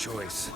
choice.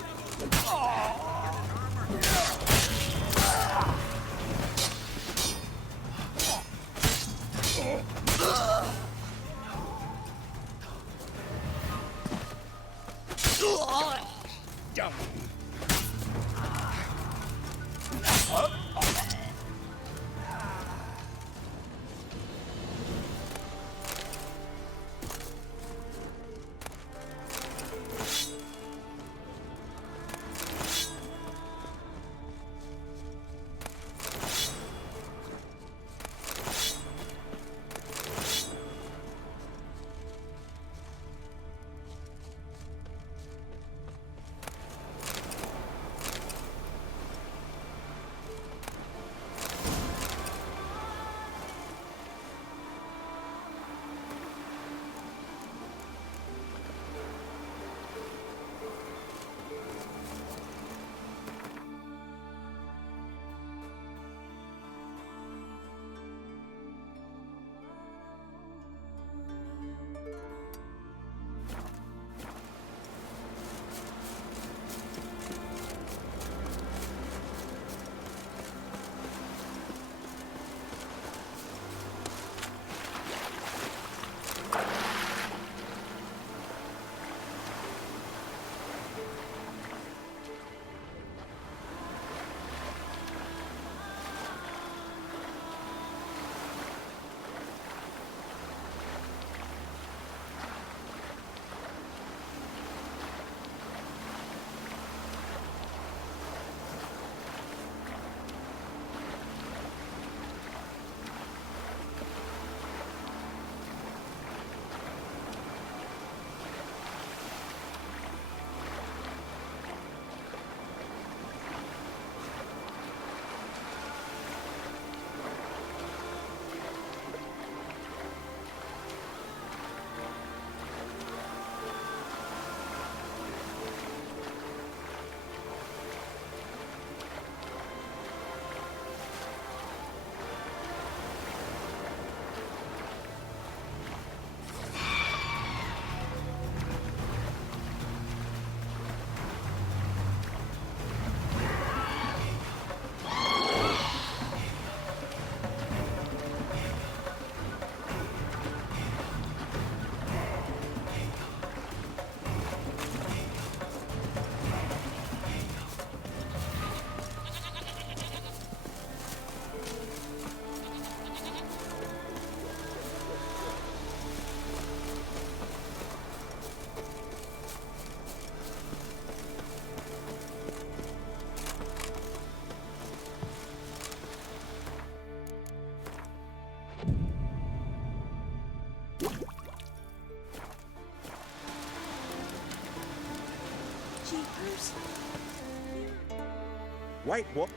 Wait, what?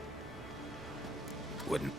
Wouldn't.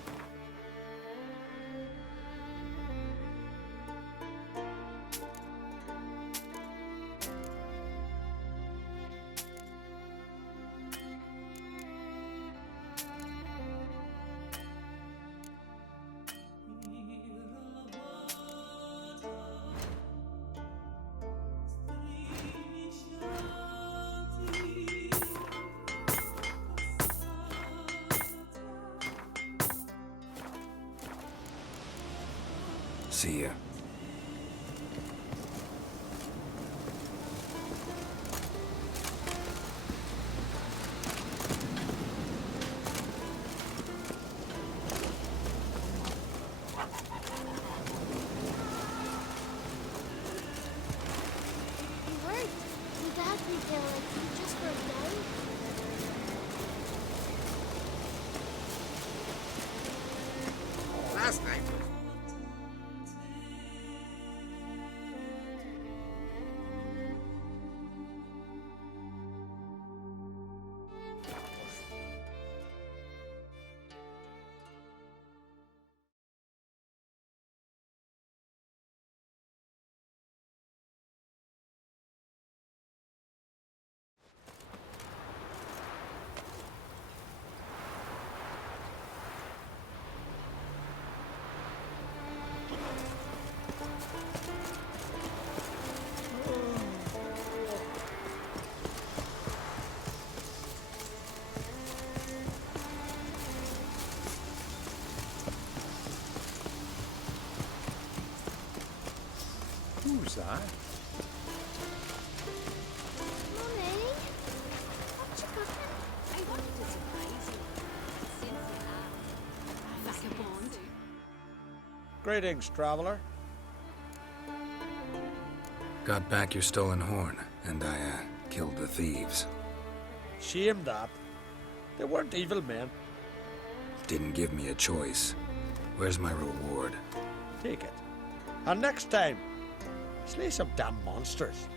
See ya. Last night. aye. Mummy, what you cooking? I wanted to surprise you. Since you have vagabond. Greetings, traveller. Got back your stolen horn, and I, killed the thieves. Shame that. They weren't evil men. Didn't give me a choice. Where's my reward? Take it. And next time, slay some damn monsters.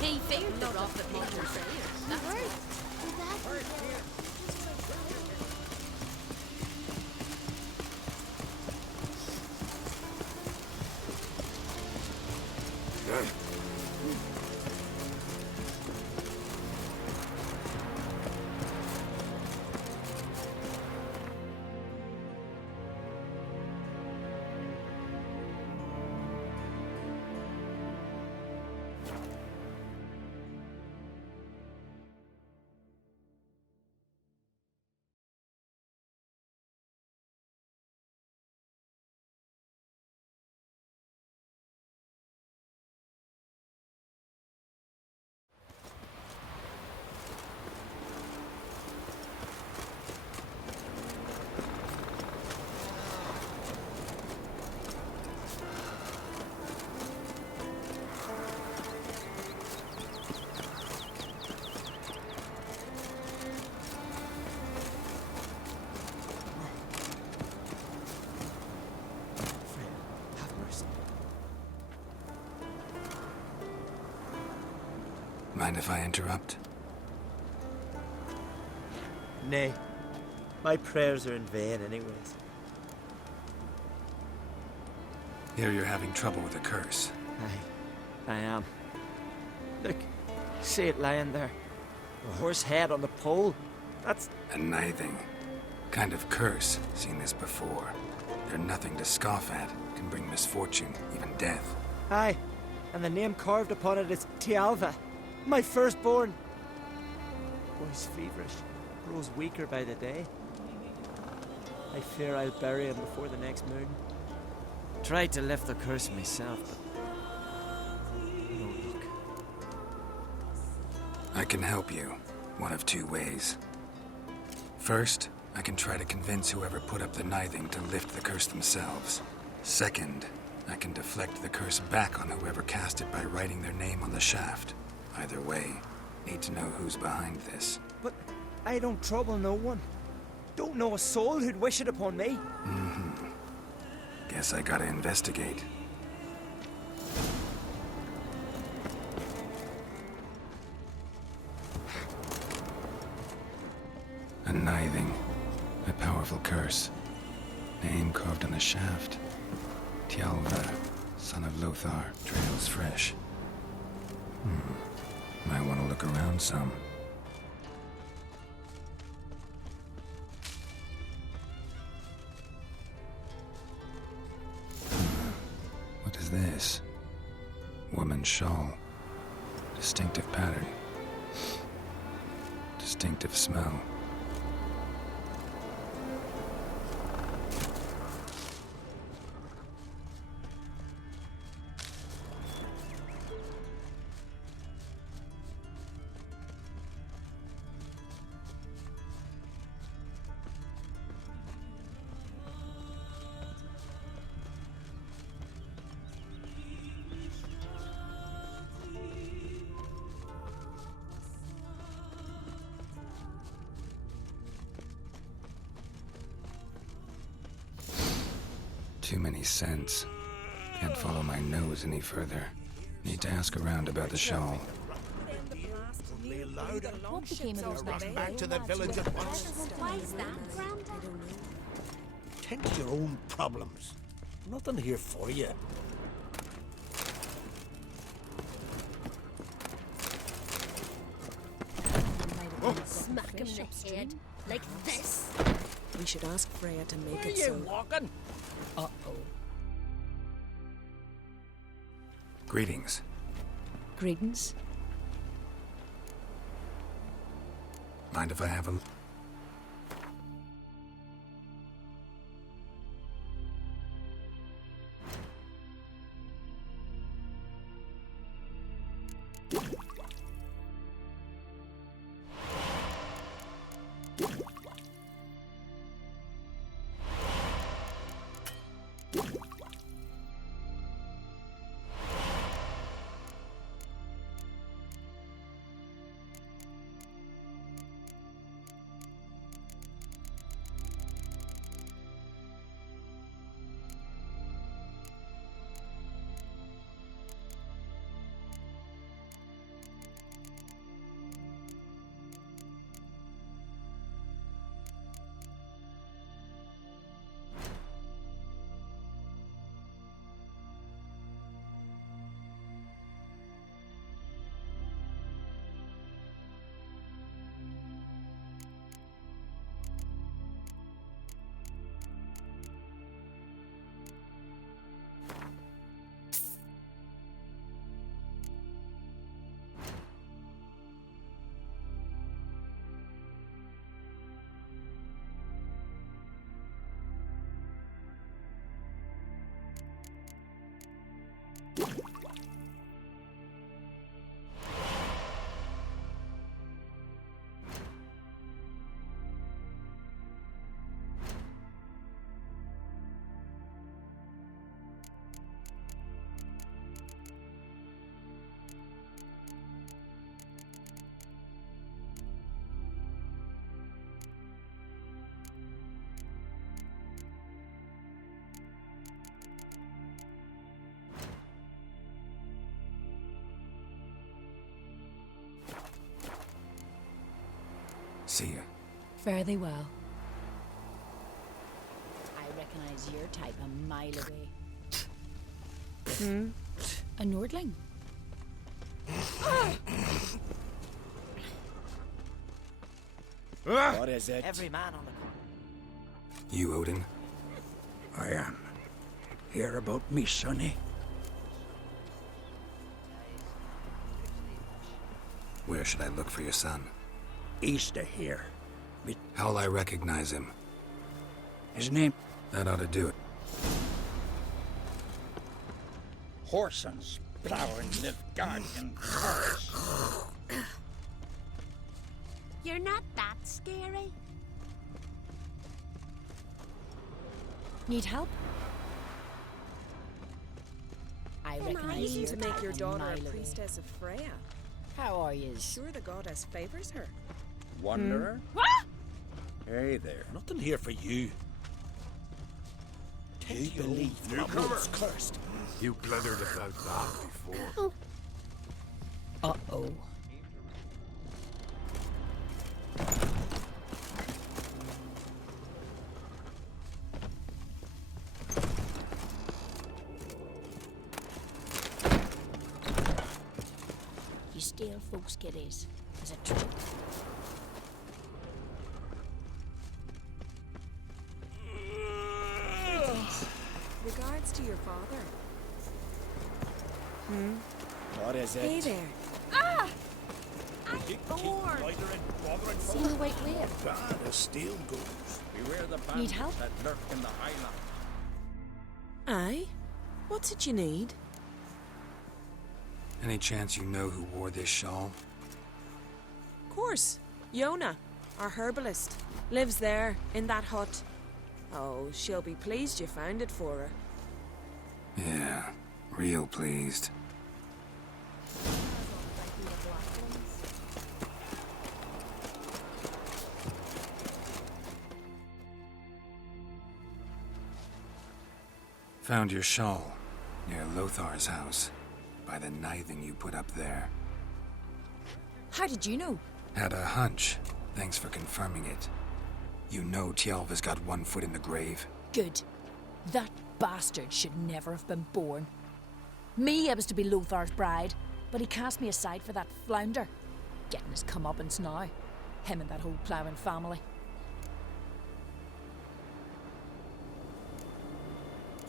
He feared the rocket monsters. That's right. Mind if I interrupt? Nay, my prayers are in vain anyways. Hear you're having trouble with a curse. I am. Look, see it lying there. A horse head on the pole. That's... A nithing. Kind of curse. Seen this before. They're nothing to scoff at. Can bring misfortune, even death. Aye, and the name carved upon it is Tialva, my firstborn. Boy's feverish, grows weaker by the day. I fear I'll bury him before the next moon. Tried to lift the curse myself, but no luck. I can help you. One of two ways. First, I can try to convince whoever put up the nithing to lift the curse themselves. Second, I can deflect the curse back on whoever cast it by writing their name on the shaft. Either way, need to know who's behind this. But I don't trouble no one. Don't know a soul who'd wish it upon me. Guess I gotta investigate. A nithing. A powerful curse. Name carved on the shaft. Tialva, son of Lothar, trails fresh. Might want to look around some. What is this? Woman's shawl. Distinctive pattern. Distinctive smell. Too many scents. Can't follow my nose any further. Need to ask around about the shawl. What became of those nice Back to the village at once. Why is that, Grandad? Tend to your own problems. Nothing here for you. Smack him in the head like this. We should ask Freya to make Where it you so. walking? Uh-oh. Greetings. Greetings. Mind if I have a... See ya. Fare thee well. I recognize your type a mile away. A Nordling? What is it? Every man on the... You, Odin? I am. Hear about me, sonny? Where should I look for your son? East of here. How'll I recognize him? His name? That ought to do it. Horsons. Plowing Weregarden cars. You're not that scary. Need help? I Am recognize I your To make type your a daughter mile a away. priestess of Freya. How are you? Sure the goddess favors her. Wanderer? Hey there. Nothing here for you. You believe Newcomer's cursed. You blundered about that before. Uh-oh. You steal folks' kiddies. Is it true? Regards to your father. What is it? Hey there. See the white wave. Bad as steel goes. Beware the bandits Need help? that lurk in the highland. Aye? What's it you need? Any chance you know who wore this shawl? Course. Yona, our herbalist. Lives there, in that hut. Oh, she'll be pleased you found it for her. Yeah, real pleased. Found your shawl near Lothar's house by the knithing you put up there. How did you know? Had a hunch. Thanks for confirming it. You know Tjalva's got one foot in the grave. Good. That bastard should never have been born. Me, I was to be Lothar's bride, but he cast me aside for that flounder. Getting his comeuppance now. Him and that whole ploughing family.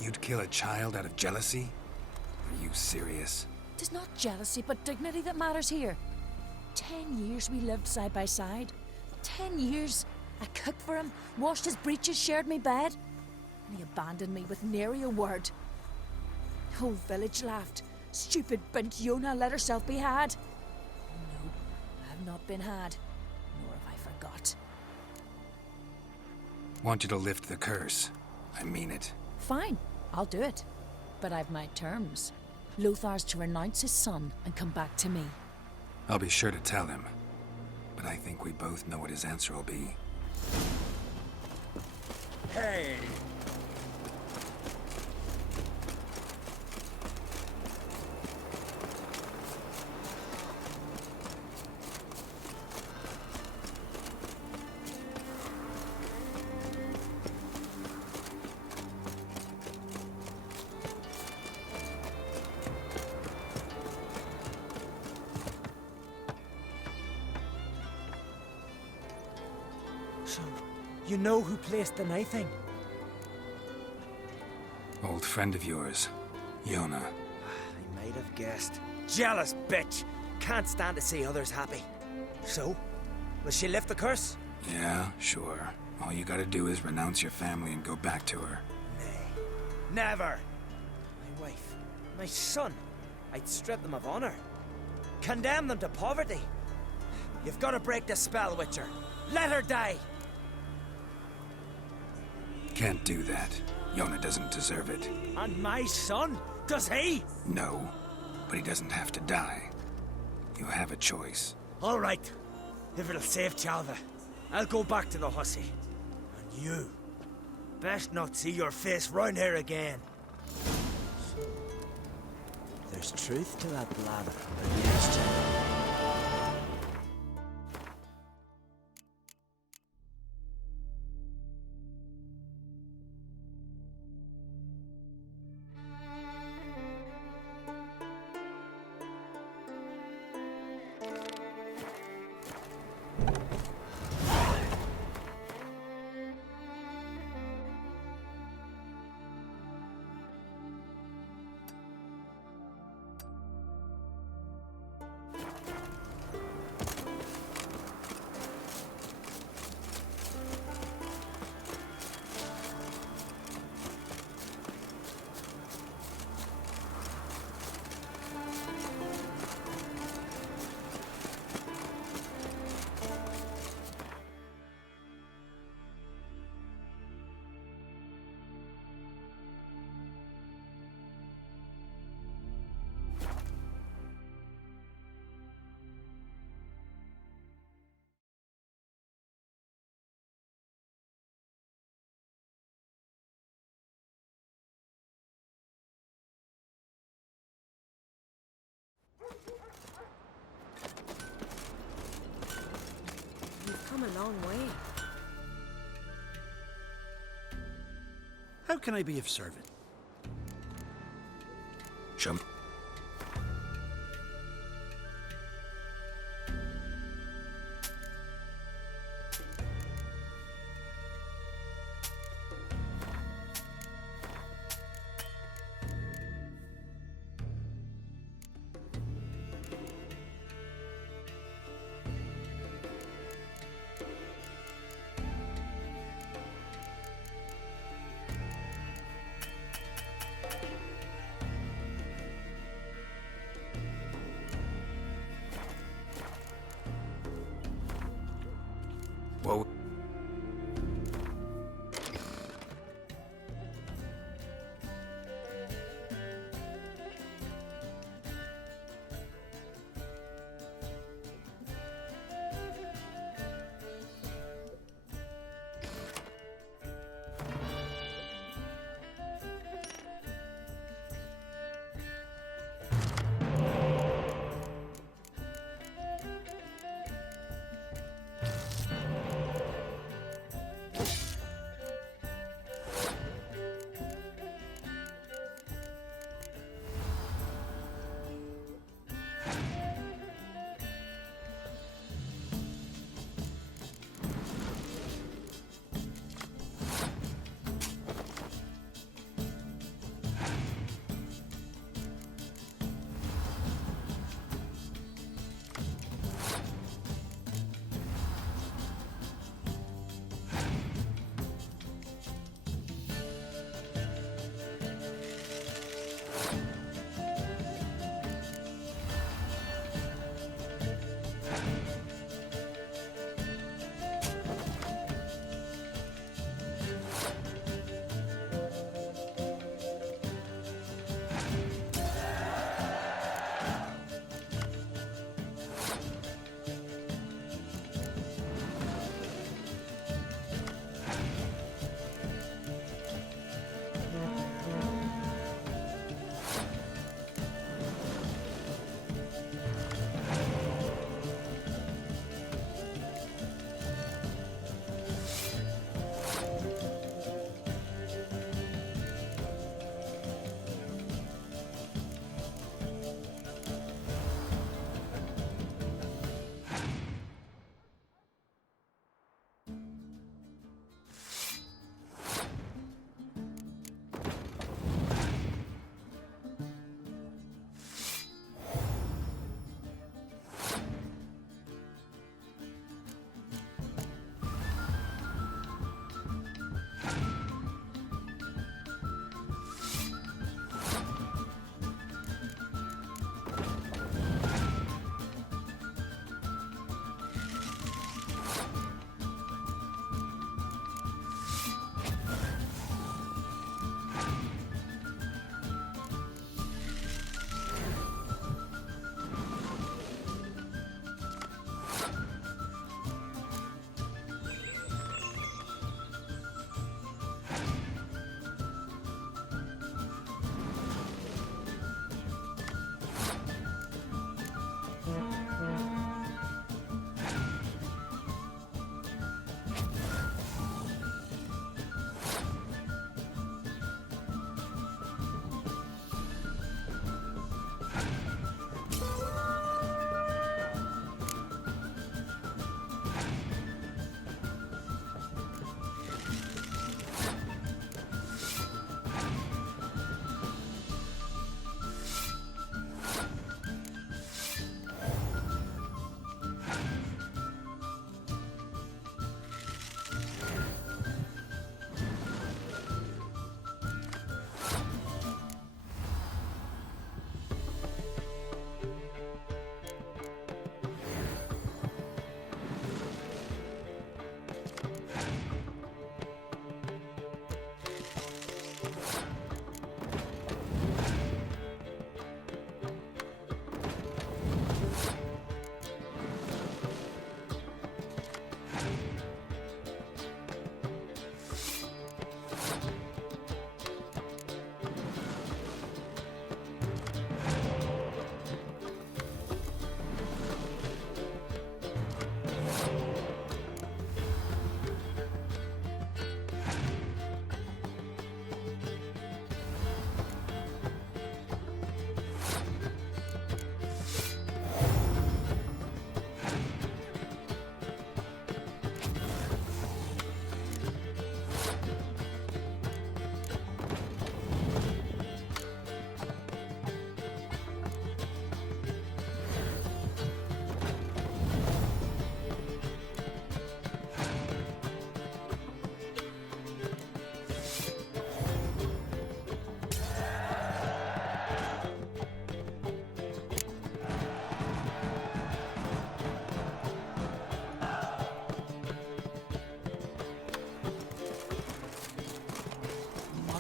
You'd kill a child out of jealousy? Are you serious? Tis not jealousy, but dignity that matters here. 10 years we lived side by side. 10 years. I cooked for him, washed his breeches, shared me bed. And he abandoned me with nary a word. The whole village laughed. Stupid bint Yona let herself be had. No, I have not been had, nor have I forgot. Want you to lift the curse. I mean it. Fine, I'll do it. But I've my terms. Lothar's to renounce his son and come back to me. I'll be sure to tell him. But I think we both know what his answer will be. Hey! So, you know who placed the knifing? Old friend of yours, Yona. I might have guessed. Jealous bitch! Can't stand to see others happy. So, will she lift the curse? Yeah, sure. All you gotta do is renounce your family and go back to her. Nay, never! My wife, my son, I'd strip them of honor. Condemn them to poverty. You've got to break the spell, Witcher. Let her die! Can't do that. Yona doesn't deserve it. And my son? Does he? No, but he doesn't have to die. You have a choice. All right. If it'll save Chalva, I'll go back to the hussy. And you, best not see your face round here again. There's truth to that blather, but yes, Chalva. You've come a long way. How can I be of service? Jump. Whoa.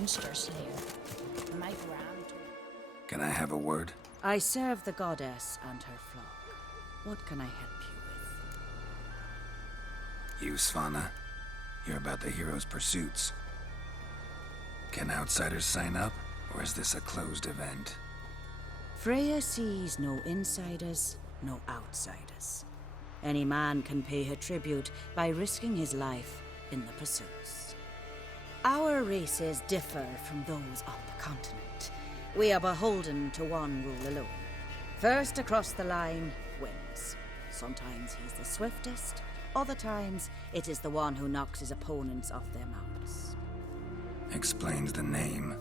monster slayer. My gram told me. Can I have a word? I serve the goddess and her flock. What can I help you with? You, Svanna? You're about the hero's pursuits. Can outsiders sign up, or is this a closed event? Freya sees no insiders, no outsiders. Any man can pay her tribute by risking his life in the pursuits. Our races differ from those of the continent. We are beholden to one rule alone. First across the line wins. Sometimes he's the swiftest, other times it is the one who knocks his opponents off their mounts. Explains the name.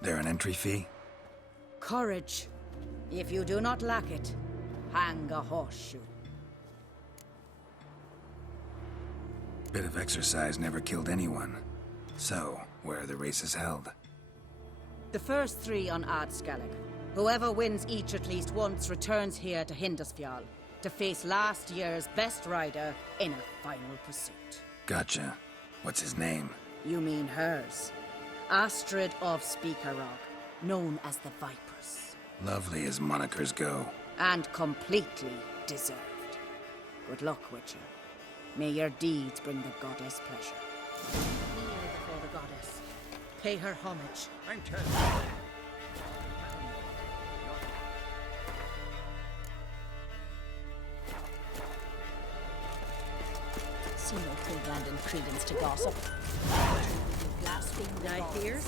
There an entry fee? Courage. If you do not lack it, hang a horseshoe. Bit of exercise never killed anyone. So, where are the races held? The first 3 on Ardscalig. Whoever wins each at least once returns here to Hindisfjall to face last year's best rider in a final pursuit. Gotcha. What's his name? You mean hers. Astrid of Speakerog, known as the Vipers. Lovely as monikers go. And completely deserved. Good luck, Witcher. May your deeds bring the goddess pleasure. Kneel before the goddess. Pay her homage. See no Queensland and credence to gossip. Blaspheme the I gods. hear.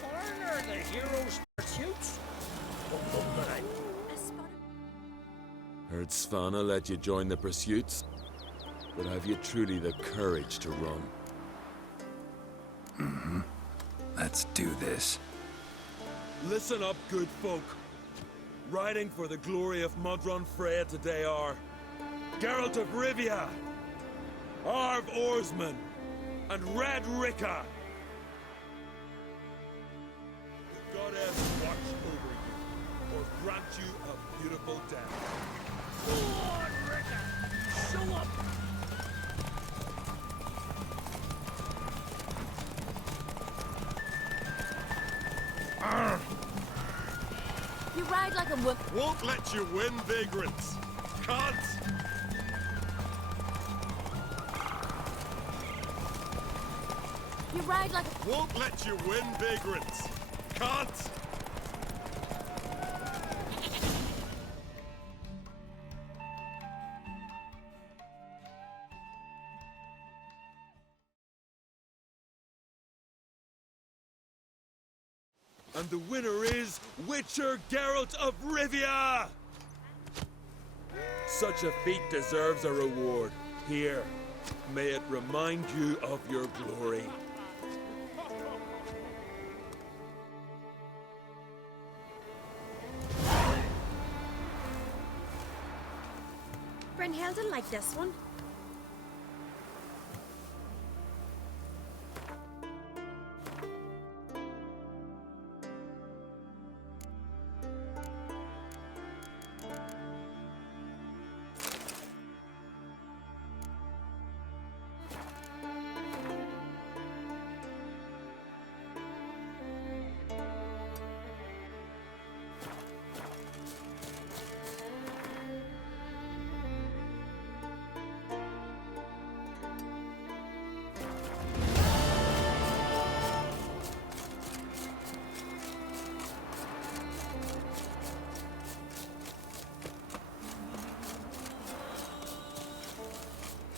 Foreigner, the hero's pursuits? Heard Svanna let you join the pursuits, but have you truly the courage to run? Mm-hmm. Let's do this. Listen up, good folk. Riding for the glory of Modron Freya today are Geralt of Rivia, Arv Oarsman, and Red Ricker. The goddess watch over you, or grant you a beautiful death. Lord Ricker, show up! You ride like a whoop. Won't let you win, vagrants. Can't. You ride like a... Won't let you win, vagrants. Can't. And the winner is Witcher Geralt of Rivia! Such a feat deserves a reward. Here, may it remind you of your glory. Brynhilde like this one.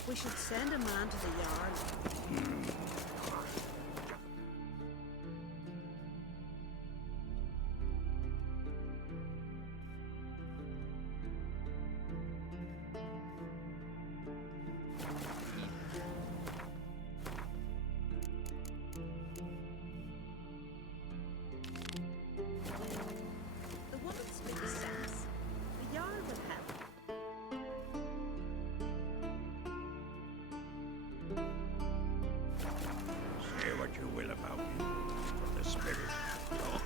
We should send a man to the yard. The woman speaks sense. The yard will help. Say what you will about me, but the spirit. Oh.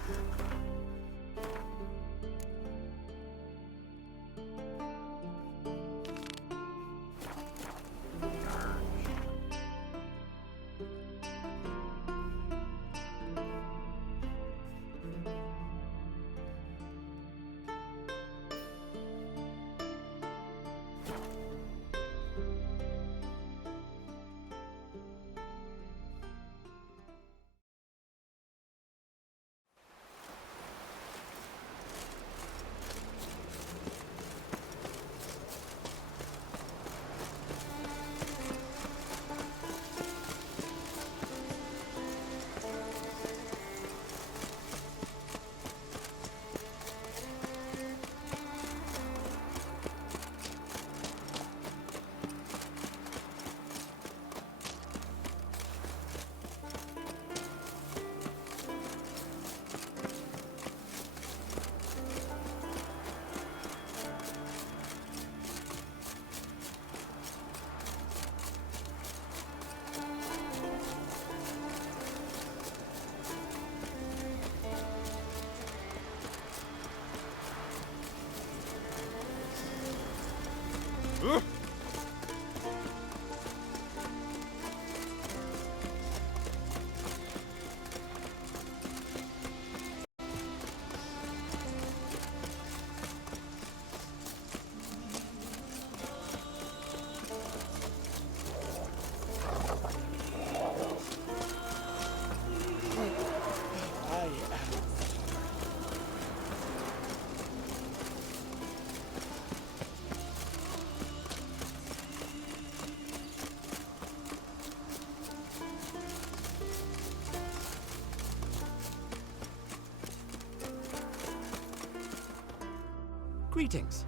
Greetings.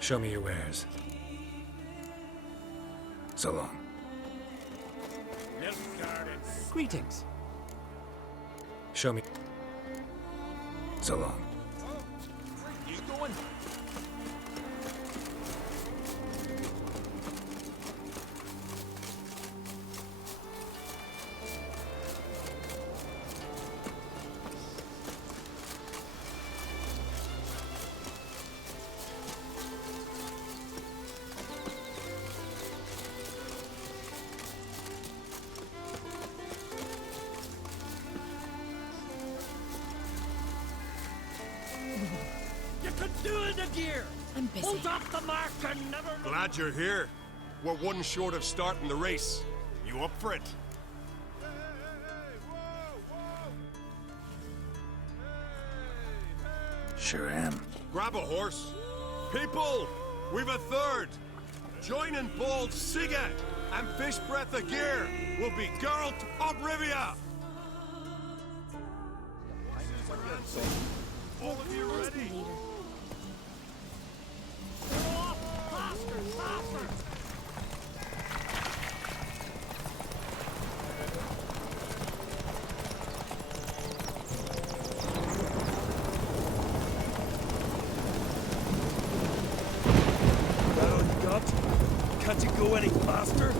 Show me your wares. So long. Weregarden. Greetings. Show me. So long. You going? You could do it again! I'm busy. Hold up the mark and never look. Glad you're here. We're one short of starting the race. You up for it? Sure am. Grab a horse. People, we've a third. Joining Bald Siga and Fish Breath of Gear will be Geralt of Rivia. All of you Where's my ready? leader? That all you got? Can't you go any faster?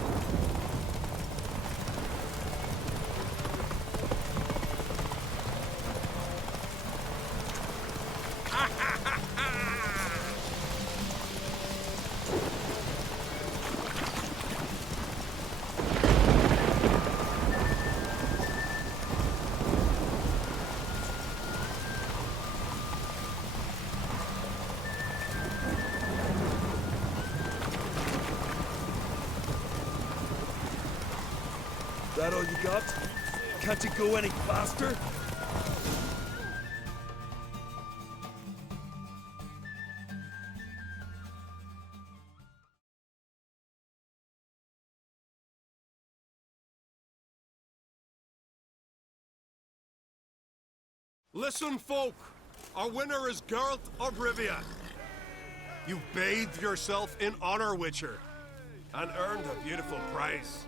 That all you got? Can't you go any faster? Listen, folk! Our winner is Geralt of Rivia. You bathed yourself in honor, Witcher, and earned a beautiful prize.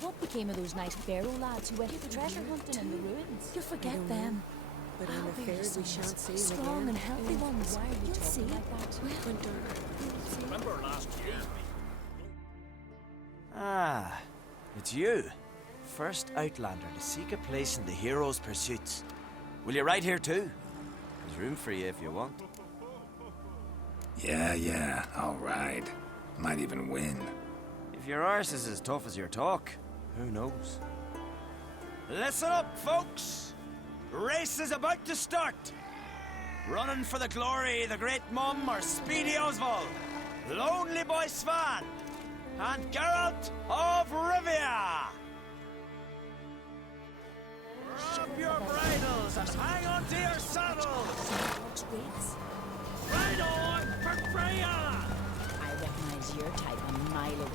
What became of those nice Barrow lads who went treasure hunting in the ruins? You forget them. But I'm afraid we shan't see them Strong again. and healthy ones. Why are we You'll talking see like it. that? Winter. Remember last year? Ah, it's you. First Outlander to seek a place in the hero's pursuits. Will you ride here too? There's room for you if you want. Yeah, I'll ride. Might even win. If your arse is as tough as your talk, who knows? Listen up, folks! Race is about to start! Running for the glory, the great mum or Speedy Oswald, Lonely Boy Svan, and Geralt of Rivia! Grab your bridles and hang on to your saddles! Ride on for Freya! I recognize your type a mile away.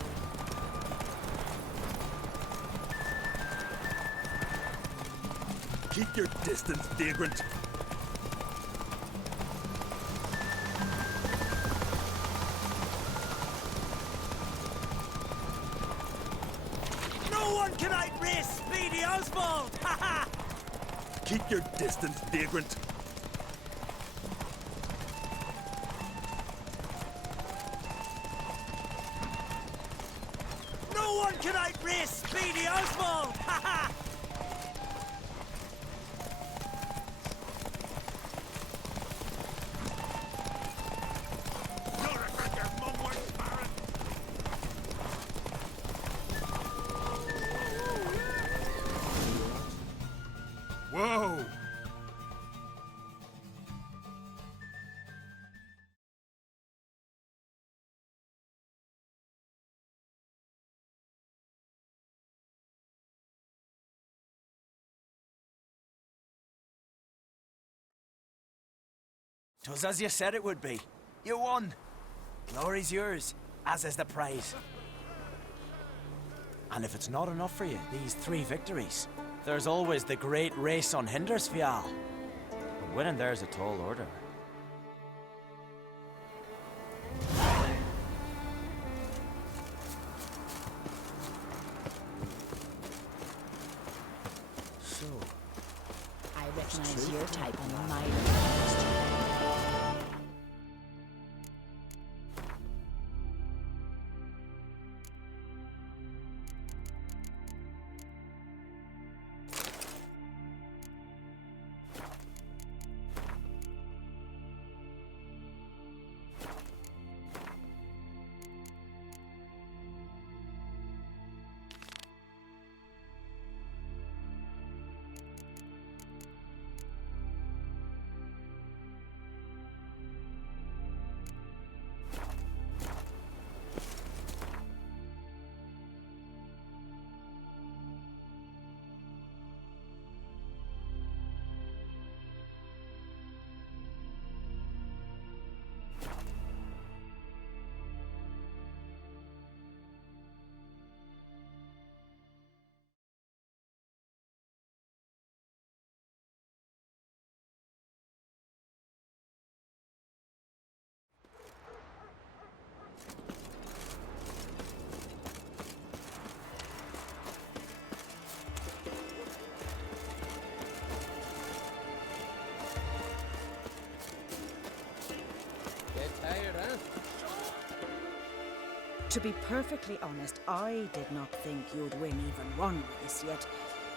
Keep your distance, vagrant. No one can outrace Speedy Oswald! Ha ha! Keep your distance, vagrant. No one can outrace Speedy Oswald! Ha ha! Whoa! Twas as you said it would be. You won. Glory's yours, as is the prize. And if it's not enough for you, these 3 victories, there's always the great race on Hindersfjall. But winning there's a tall order. So, I recognize your type a mile away. To be perfectly honest, I did not think you'd win even one race, yet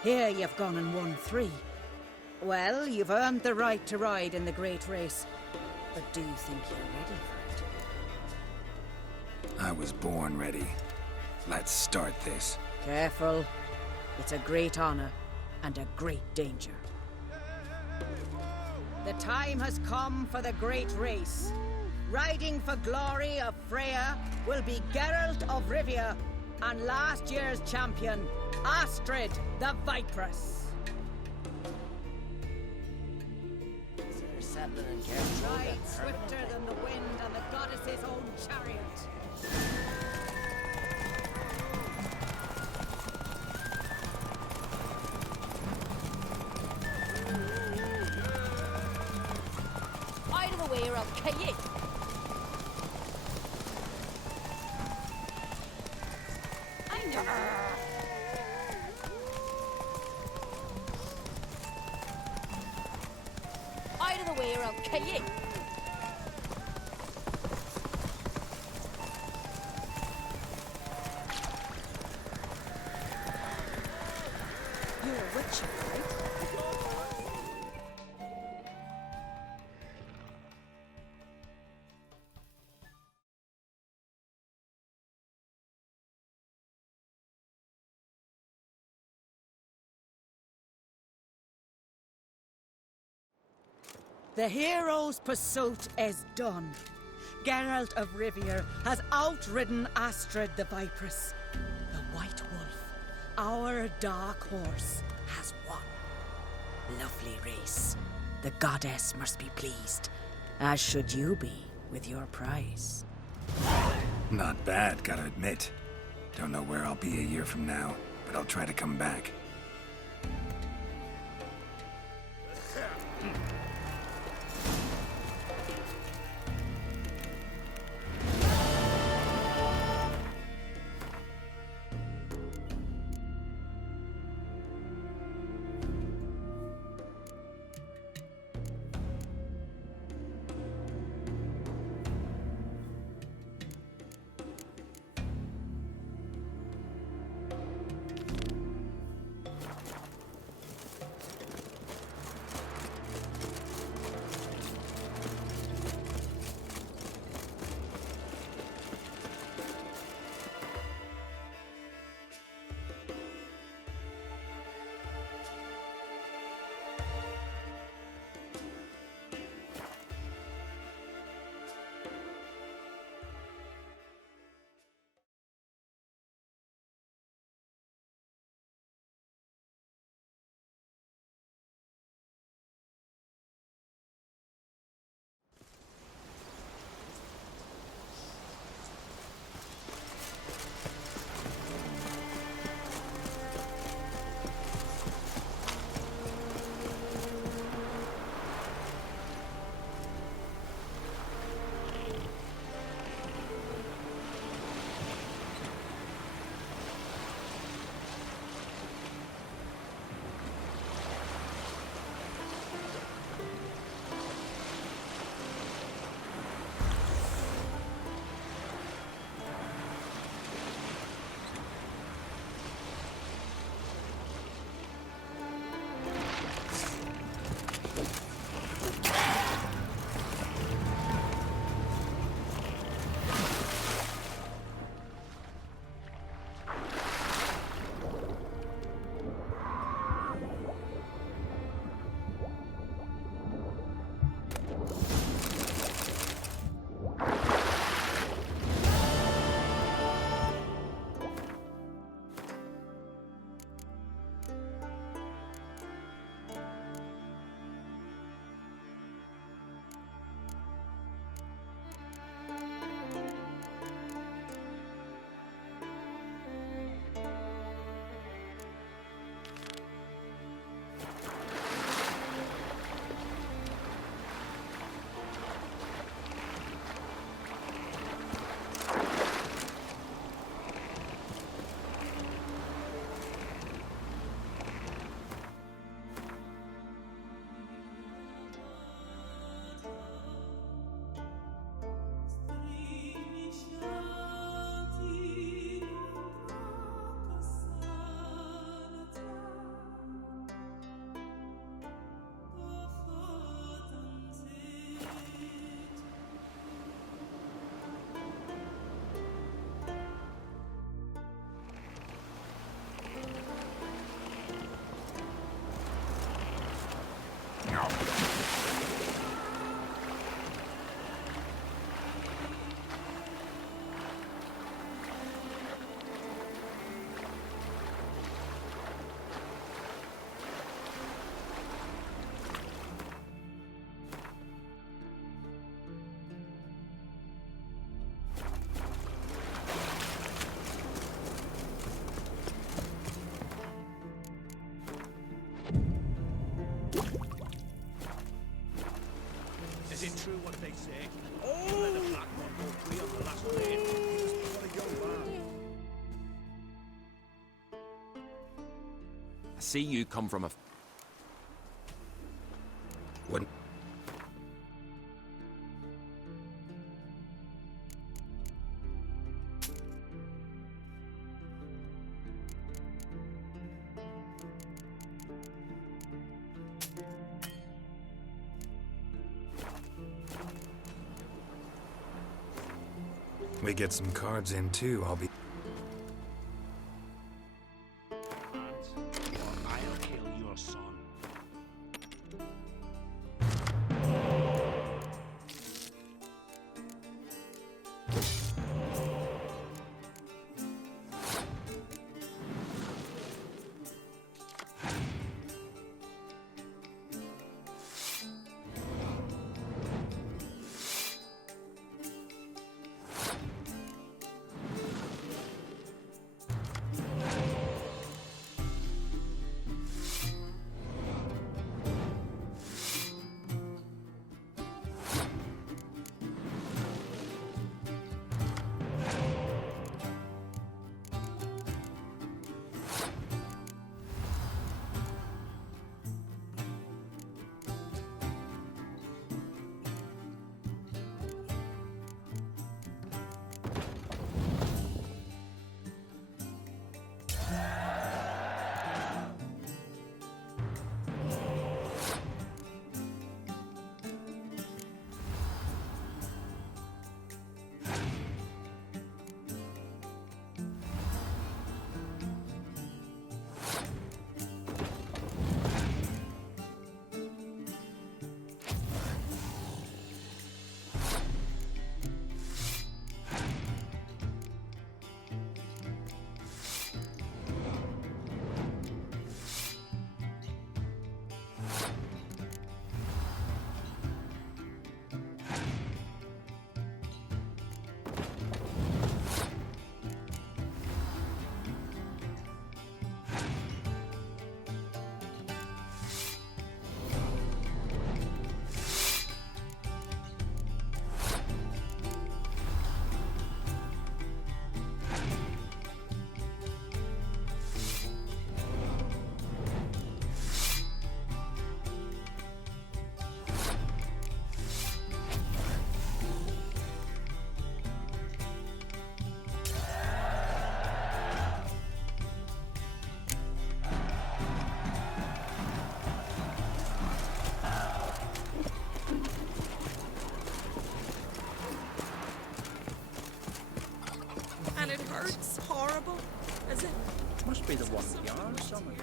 here you've gone and won 3. Well, you've earned the right to ride in the great race. But do you think you're ready for it? I was born ready. Let's start this. Careful. It's a great honor and a great danger. The time has come for the great race. Riding for glory of Freya will be Geralt of Rivia and last year's champion, Astrid the Vipress. Ride swifter than the wind and the goddess's own chariot. Out of the way or I'll kill you. I know. Out of the way or I'll kill you. You're a witch, right? The hero's pursuit is done. Geralt of Rivia has outridden Astrid the Vipress. The White Wolf, our dark horse, has won. Lovely race. The goddess must be pleased, as should you be with your prize. Not bad, gotta admit. Don't know where I'll be a year from now, but I'll try to come back. Is it true what they say? Oh! Let the black one go free on the last blade. He was but a young man. I see you come from a... Wouldn't... We get some cards in too, I'll be... I'll kill your son. And it hurts horrible, as if Must be the one with yarn somewhere.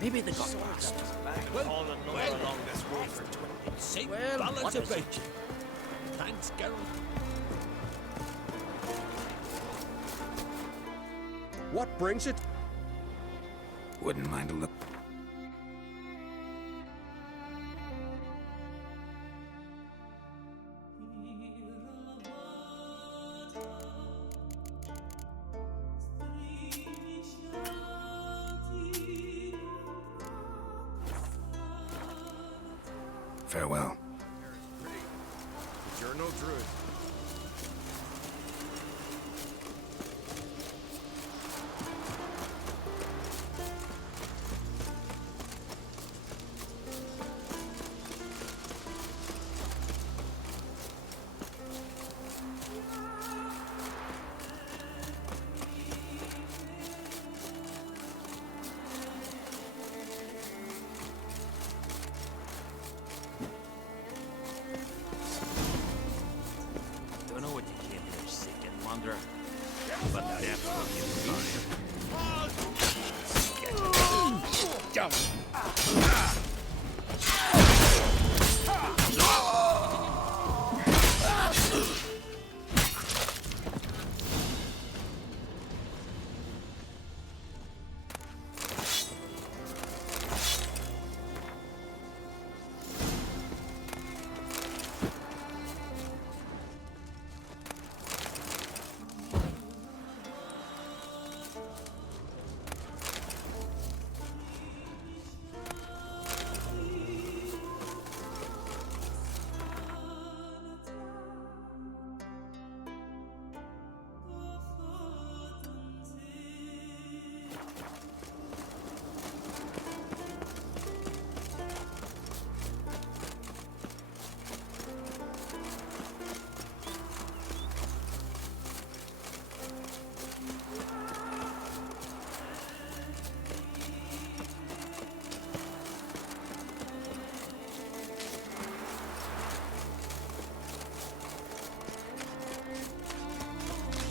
Maybe they got lost. All the number along this road for 20. Same balance about you. Thanks, Geralt. What brings it? Wouldn't mind a look. Farewell. You're no druid. go!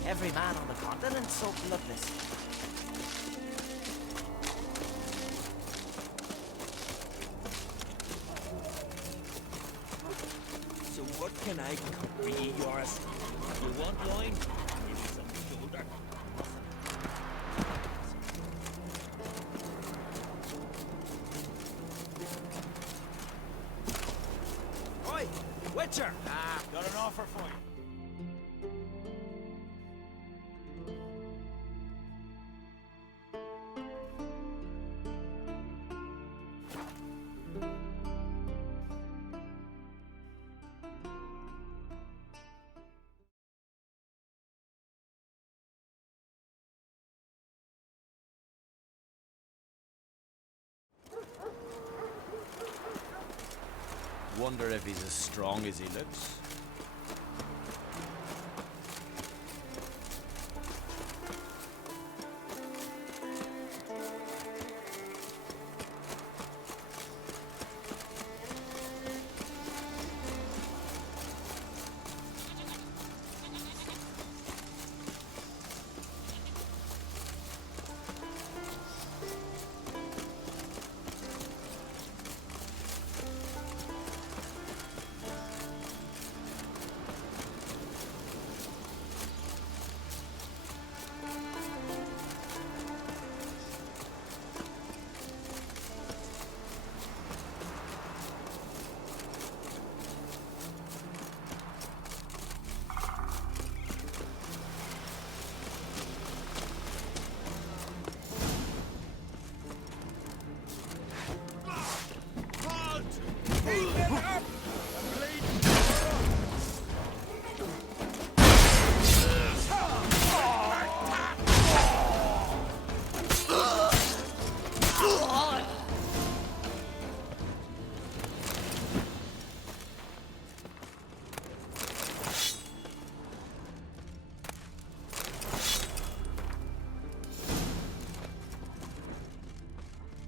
Every man on the continent so bloodless. So what can I come for ye, Yoris? You want wine? Give me some shoulder. Oi, Witcher! Ah, got an offer for you. Wonder if he's as strong as he looks.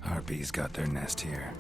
Harpies got their nest here.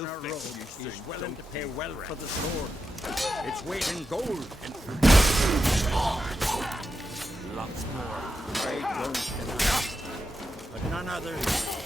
man or rogue fix you is things, willing to don't pay you, well friend? for the sword. Its weight in gold. And Lots more. I don't deny, but none others.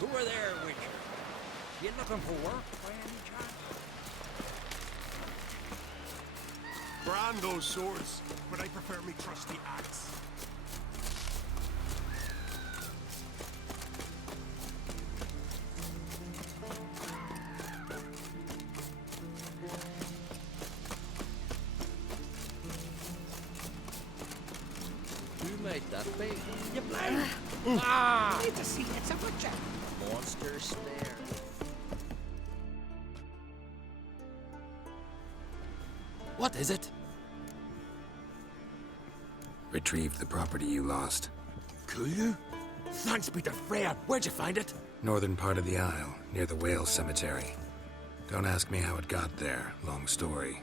Who are there, Witcher? You looking for work by any chance? Brand those swords, but I prefer me trusty axe. Who made that big? You blind? Ah! Need to see it's a butcher. Monster stare. What is it? Retrieved the property you lost. Could you? Thanks be to Freya. Where'd you find it? Northern part of the Isle, near the whale cemetery. Don't ask me how it got there, long story.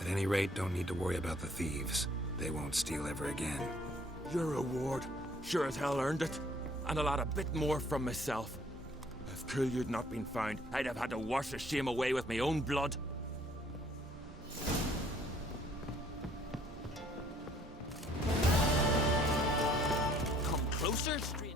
At any rate, don't need to worry about the thieves. They won't steal ever again. Your reward sure as hell earned it. And a lot a bit more from myself. If Killiard not been found, I'd have had to wash the shame away with my own blood. Come closer, street.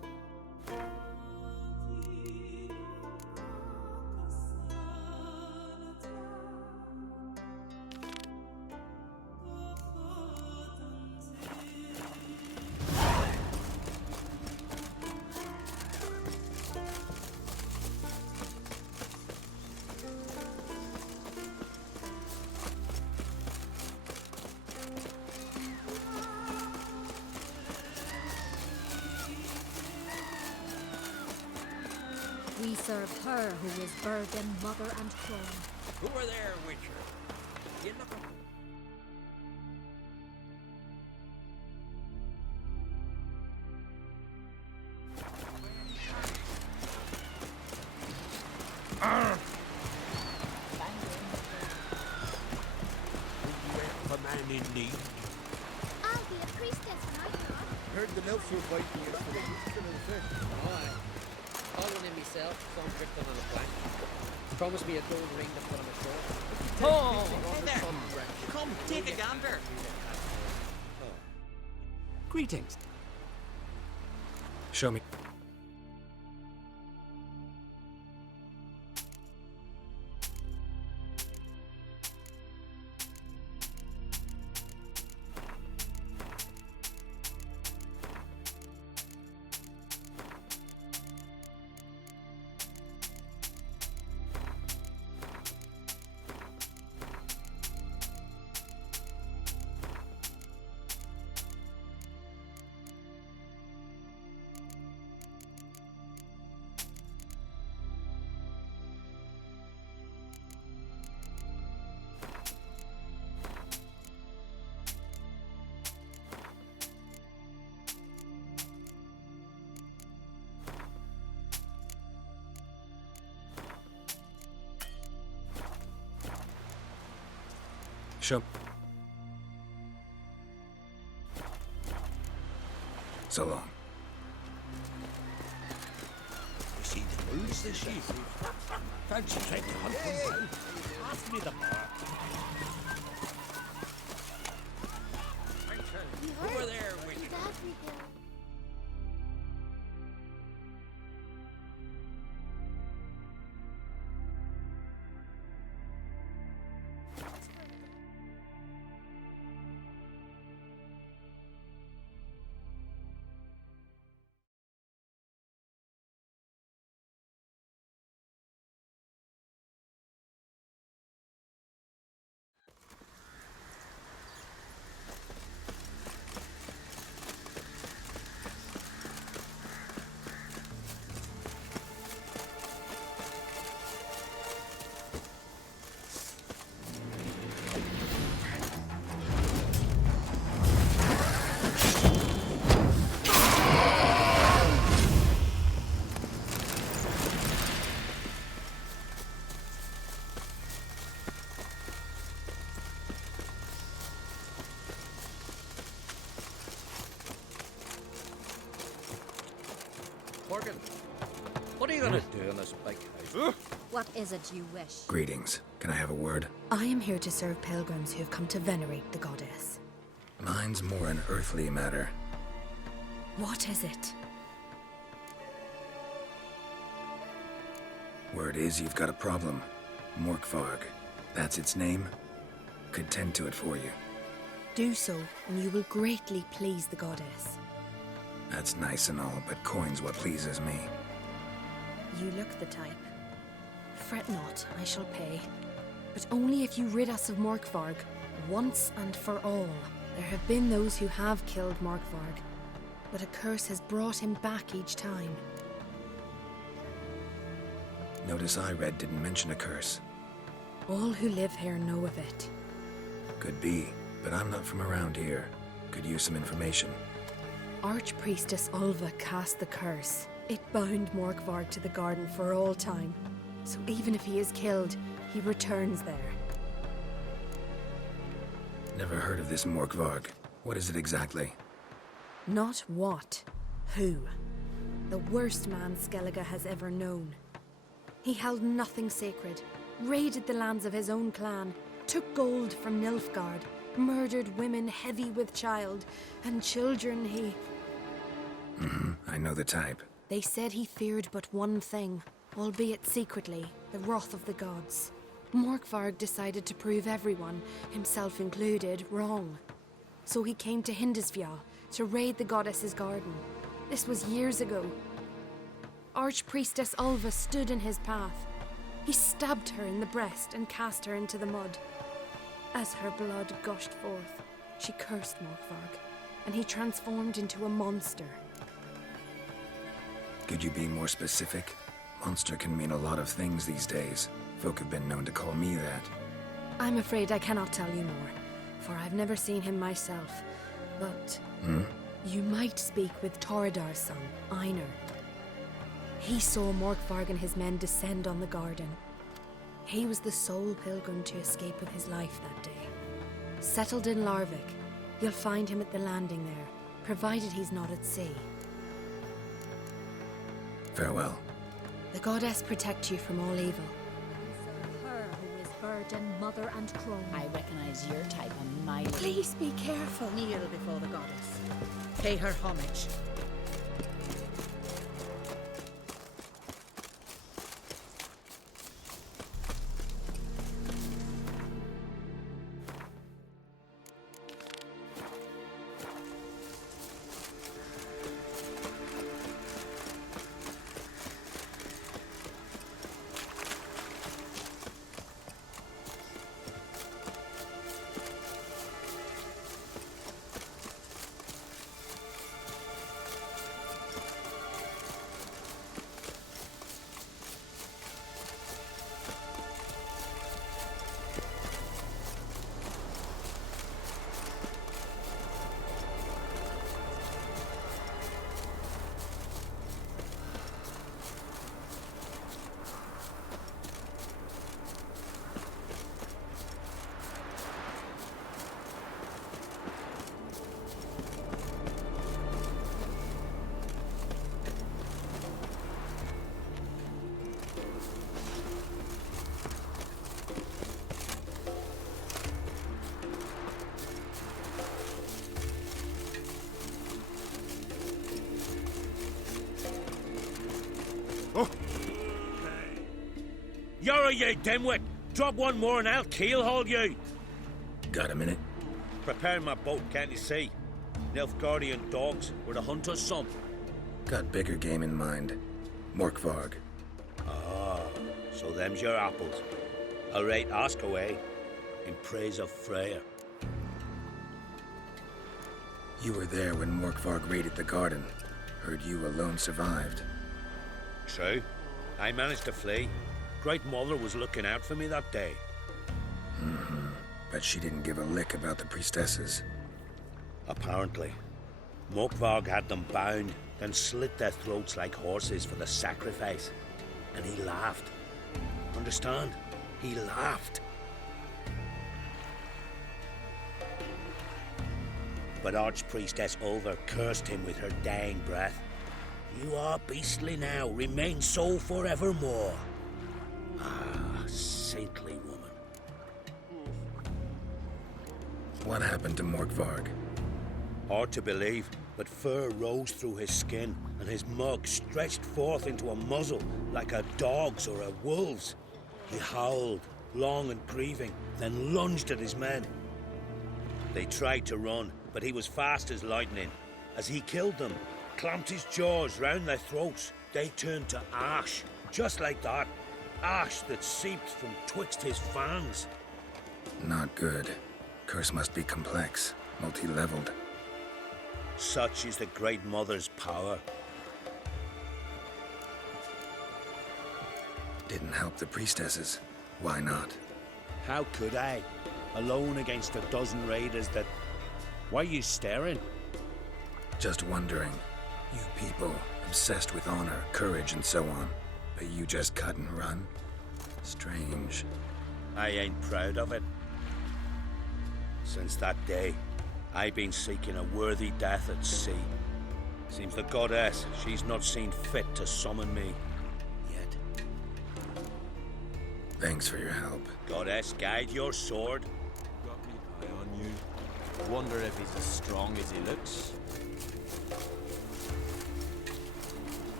We serve her who is Bergen, mother and crown. Who are there, Witcher? You looking for... A man in need. I'll be a priestess when I grow up. Heard the nymphs were biting yesterday. Still in the fish. Aye. Following him myself, saw him drifting on a plank. Promised me a gold ring to put on my sword. Oh, hey there. Come, take a gander. Greetings. Show me. Show. So long. You see the news this year? Fancy trying to hunt one down? Pass me the bar. What are you gonna do in this big house? What is it you wish? Greetings. Can I have a word? I am here to serve pilgrims who have come to venerate the goddess. Mine's more an earthly matter. What is it? Word is you've got a problem. Morkvarg. That's its name? Could tend to it for you. Do so, and you will greatly please the goddess. That's nice and all, but coin's what pleases me. You look the type. Fret not, I shall pay. But only if you rid us of Morkvarg, once and for all. There have been those who have killed Morkvarg, but a curse has brought him back each time. Notice I read didn't mention a curse. All who live here know of it. Could be, but I'm not from around here. Could use some information. Archpriestess Ulva cast the curse. It bound Morkvarg to the garden for all time. So even if he is killed, he returns there. Never heard of this Morkvarg. What is it exactly? Not what, who. The worst man Skellige has ever known. He held nothing sacred, raided the lands of his own clan, took gold from Nilfgaard, murdered women heavy with child, and children he... I know the type. They said he feared but one thing, albeit secretly, the wrath of the gods. Morkvarg decided to prove everyone, himself included, wrong. So he came to Hindisfjall to raid the goddess's garden. This was years ago. Archpriestess Ulva stood in his path. He stabbed her in the breast and cast her into the mud. As her blood gushed forth, she cursed Morkvarg, and he transformed into a monster. Could you be more specific? Monster can mean a lot of things these days. Folk have been known to call me that. I'm afraid I cannot tell you more, for I've never seen him myself. But you might speak with Toradar's son, Einar. He saw Morkvarg and his men descend on the garden. He was the sole pilgrim to escape with his life that day. Settled in Larvik, you'll find him at the landing there, provided he's not at sea. Farewell. The goddess protect you from all evil. Serve her who is burden, mother, and crone. I recognize your type on my... Please be careful. Kneel before the goddess. Pay her homage. You're you dimwit! Drop one more and I'll keelhaul you! Got a minute? Preparing my boat, can't you see? Nilfgaardian dogs were the hunter's son. Got bigger game in mind. Morkvarg. Ah, so them's your apples. All right, ask away. In praise of Freya. You were there when Morkvarg raided the garden. Heard you alone survived. True. I managed to flee. Great Mother was looking out for me that day. But she didn't give a lick about the priestesses. Apparently. Morkvarg had them bound, then slit their throats like horses for the sacrifice. And he laughed. Understand? He laughed. But Archpriestess Ulva cursed him with her dying breath. You are beastly now. Remain so forevermore. Ah, saintly woman. What happened to Morkvarg? Hard to believe, but fur rose through his skin, and his mug stretched forth into a muzzle like a dog's or a wolf's. He howled, long and grieving, then lunged at his men. They tried to run, but he was fast as lightning. As he killed them, clamped his jaws round their throats, they turned to ash, just like that. Ash that seeped from twixt his fangs. Not good. Curse must be complex, multi-leveled. Such is the Great Mother's power. Didn't help the priestesses. Why not? How could I? Alone against a dozen raiders that... Why are you staring? Just wondering. You people, obsessed with honor, courage, and so on. But you just cut and run? Strange. I ain't proud of it. Since that day, I've been seeking a worthy death at sea. Seems the goddess, she's not seen fit to summon me. Yet. Thanks for your help. Goddess, guide your sword. Got me eye on you. Wonder if he's as strong as he looks.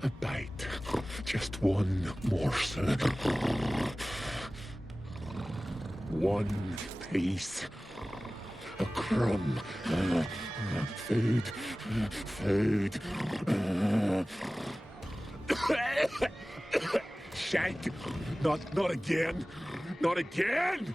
A bite. Just one morsel. One piece. A crumb. Food. Food. Shank. Not again. Not again.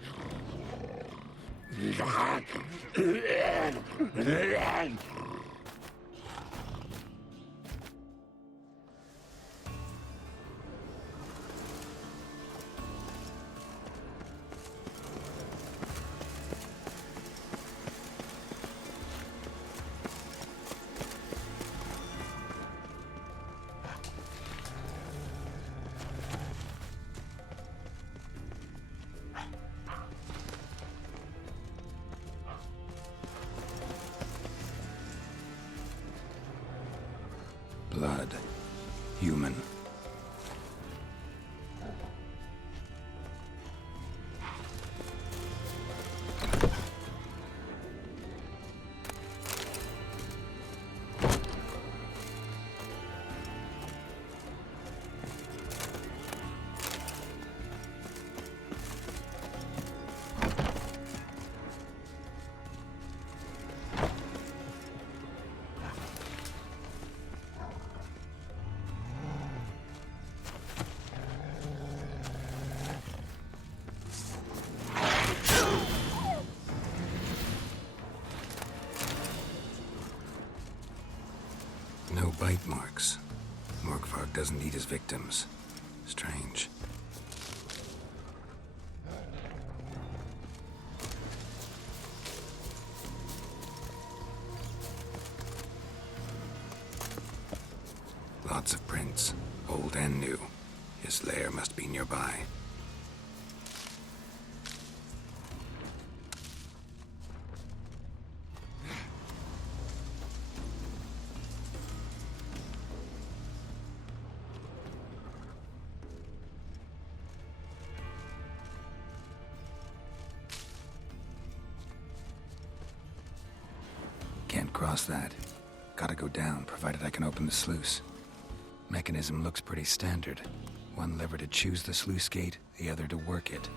Blood. Human. No bite marks. Morkvarg doesn't eat his victims. Strange. Lots of prints, old and new. His lair must be nearby. Can't cross that. Gotta go down, provided I can open the sluice. Mechanism looks pretty standard. One lever to choose the sluice gate, the other to work it.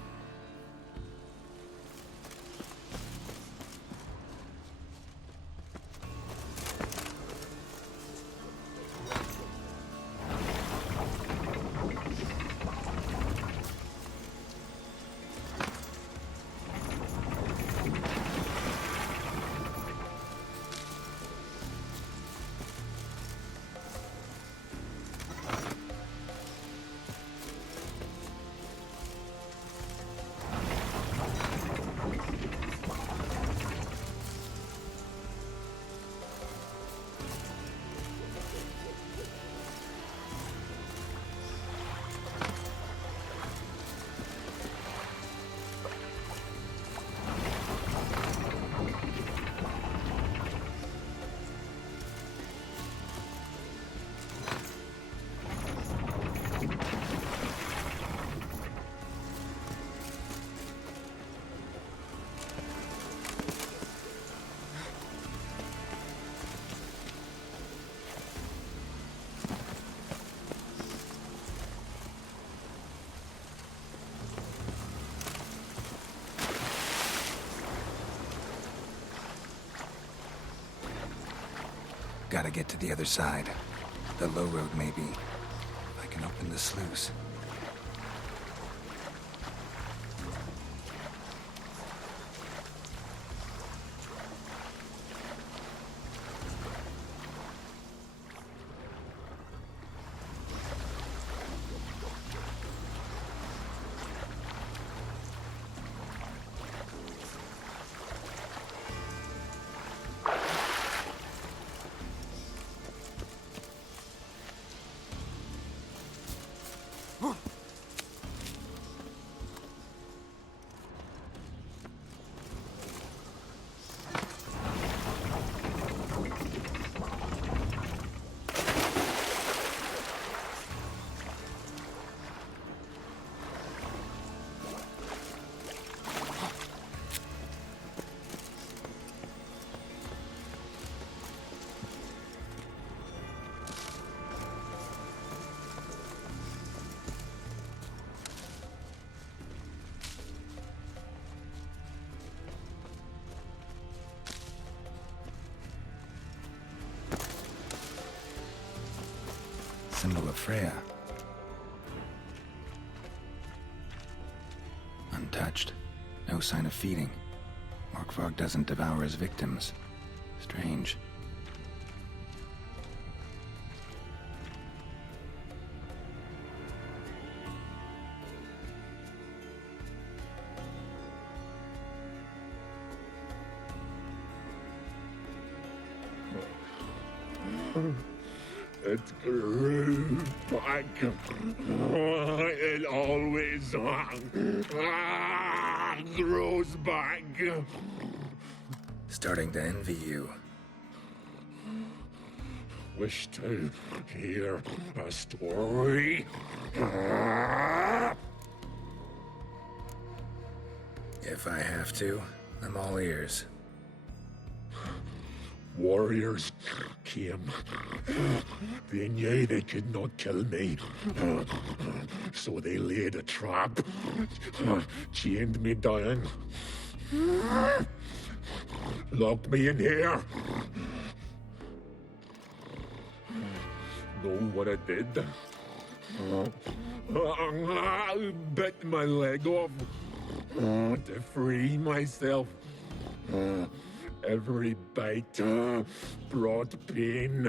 Gotta get to the other side. The low road, maybe. If I can open the sluice. Symbol of Freya. Untouched. No sign of feeding. Morkvarg doesn't devour his victims. Strange. It grew back. It always grows back. Starting to envy you. Wish to hear a story? If I have to, I'm all ears. Warriors came. They knew they could not kill me. So they laid a trap. Chained me down. Locked me in here. Know what I did? I bit my leg off to free myself. Every bite brought pain,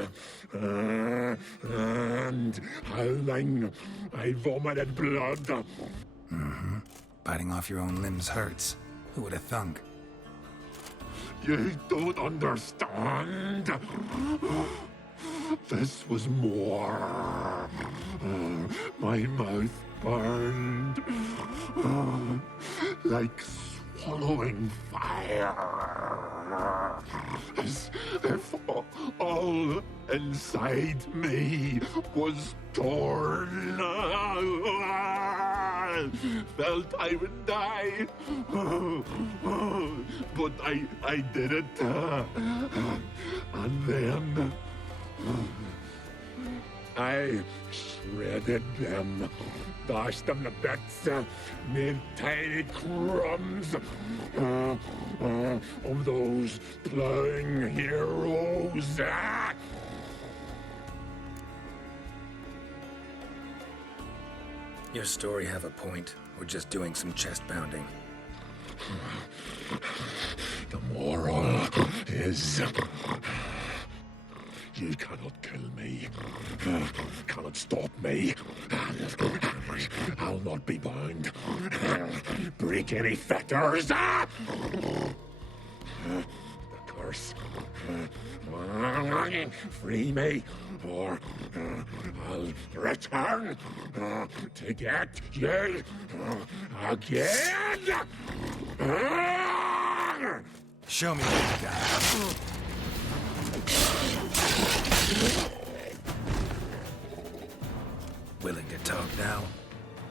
and howling, I vomited blood. Mm-hmm. Biting off your own limbs hurts. Who would have thunk? You don't understand. This was more. My mouth burned like swallowing fire. As if all inside me was torn. Felt I would die. But I did it. And then I shredded them, dashed them to bits, made tiny crumbs of those plowing heroes. Your story have a point, or just doing some chest pounding? The moral is... You cannot kill me, cannot stop me, I'll not be bound, break any fetters. The curse, free me, or I'll return to get you again. Show me what you got. Willing to talk now?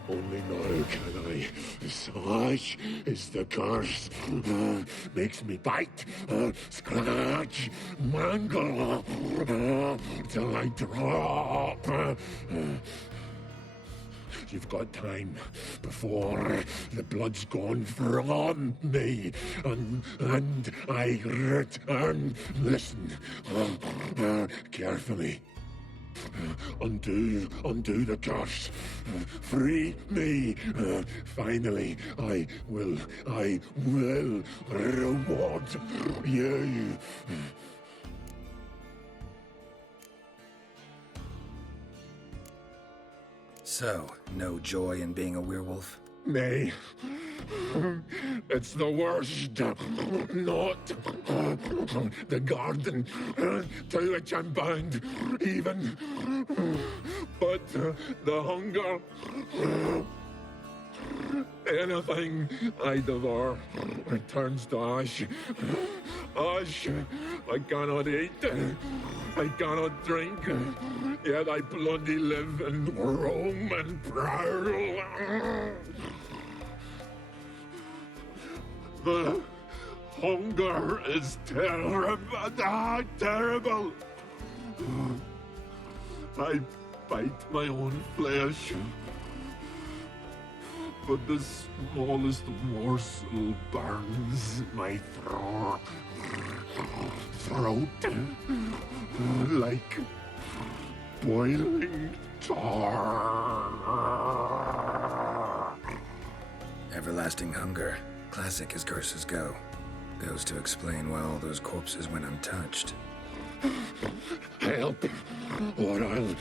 Only now can I. Such is the curse. Makes me bite, scratch, mangle, till I drop. You've got time before the blood's gone from me, and I return. Listen, carefully. Undo the curse. Free me. Finally, I will reward you. So, no joy in being a werewolf? Nay. It's the worst. Not the garden to which I'm bound, even. But the hunger. Anything I devour returns to ash. Ash I cannot eat. I cannot drink. Yet I bloody live and roam and prowl. The hunger is terrible. Terrible. I bite my own flesh. But the smallest morsel burns my throat like boiling tar. Everlasting hunger, classic as curses go. Goes to explain why all those corpses went untouched. Help, or I'll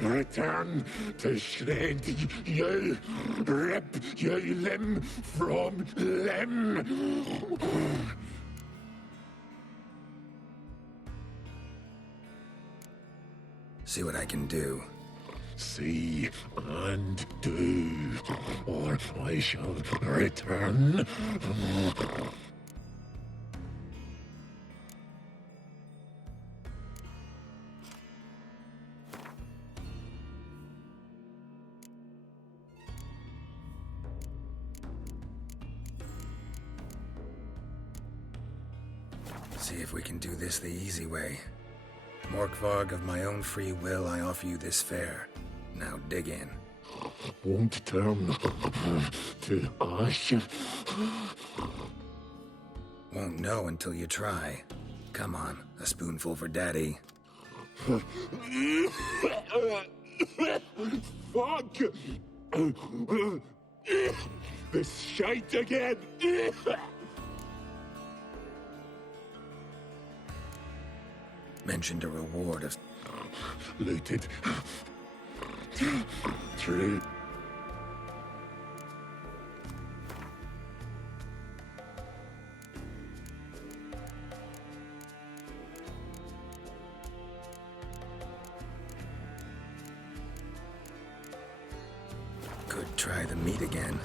return to shred you, rip you limb from limb. See what I can do. See and do, or I shall return. See if we can do this the easy way. Morkvarg, of my own free will, I offer you this fare. Now dig in. Won't turn to ash. Won't know until you try. Come on, a spoonful for Daddy. Fuck! This shite again! Mentioned a reward of... Looted. True. Could try the meat again.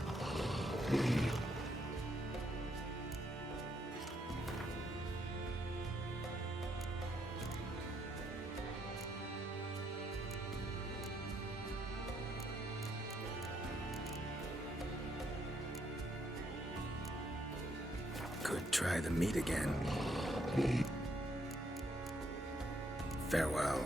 Could try the meat again. Farewell.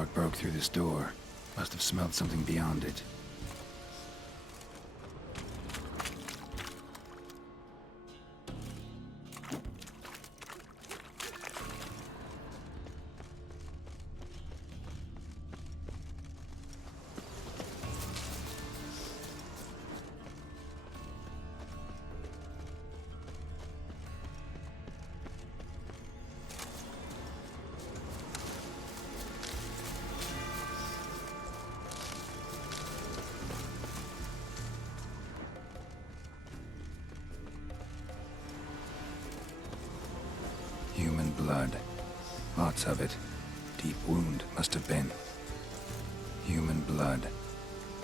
spark broke through this door. Must have smelled something beyond it. Human blood. Lots of it. Deep wound must have been. Human blood.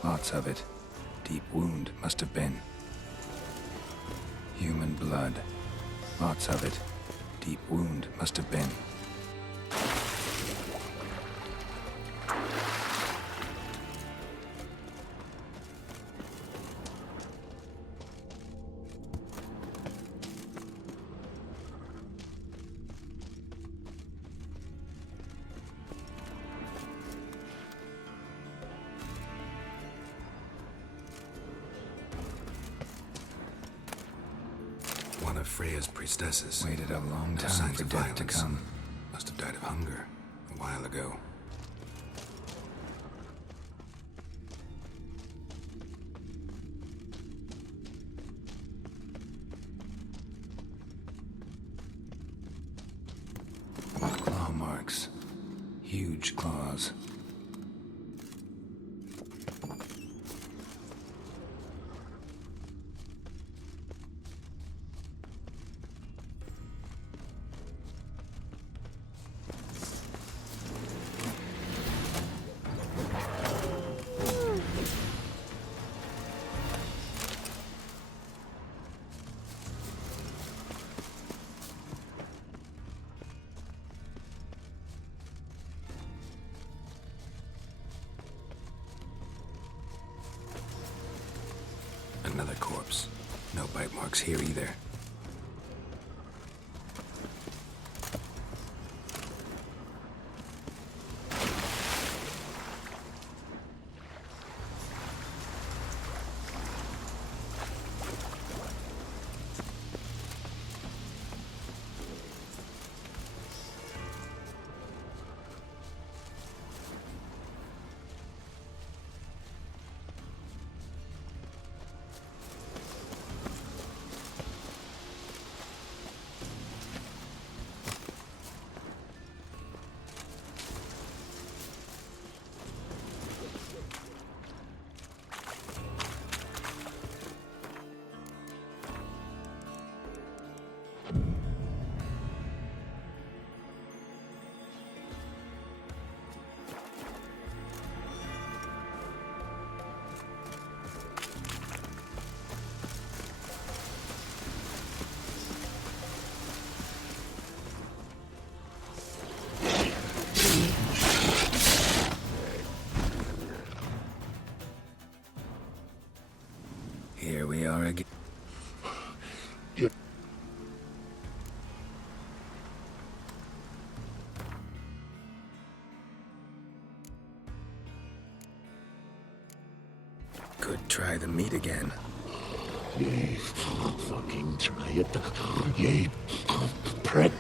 Lots of it. Deep wound must have been. Human blood. Lots of it. Deep wound must have been. One of Freya's priestesses. Waited a long time for death to come. Must have died of hunger a while ago. Claw marks. Huge claws. Another corpse. No bite marks here either. Here we are again. Could try the meat again. Ye fucking try it. Ye prick.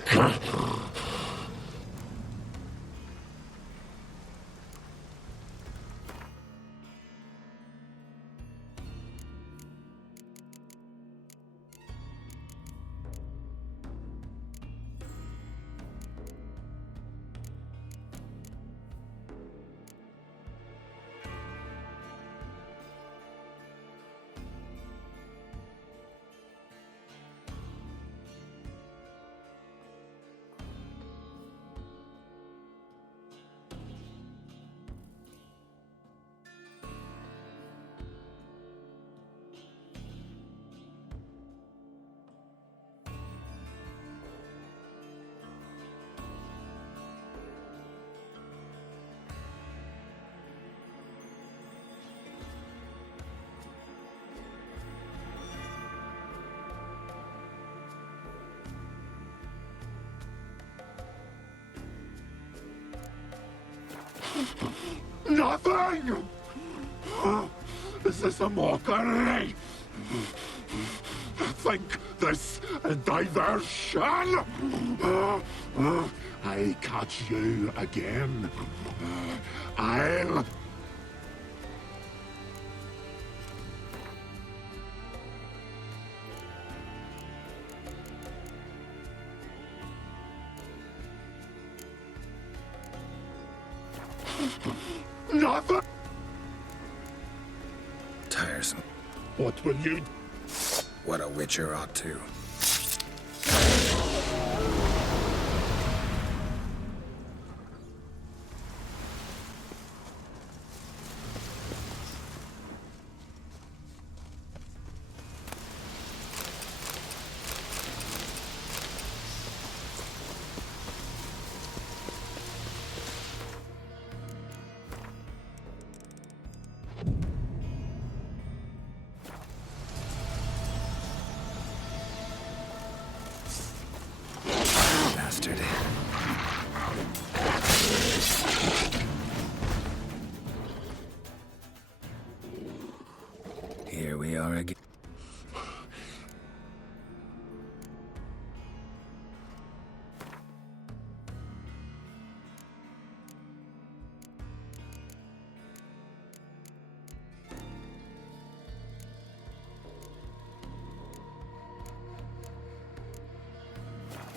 Nothing! Is this a mockery? Think this a diversion? I catch you again. I'll... Nothing! Tiresome. What will you... What a witcher ought to. Bastard. Here we are again.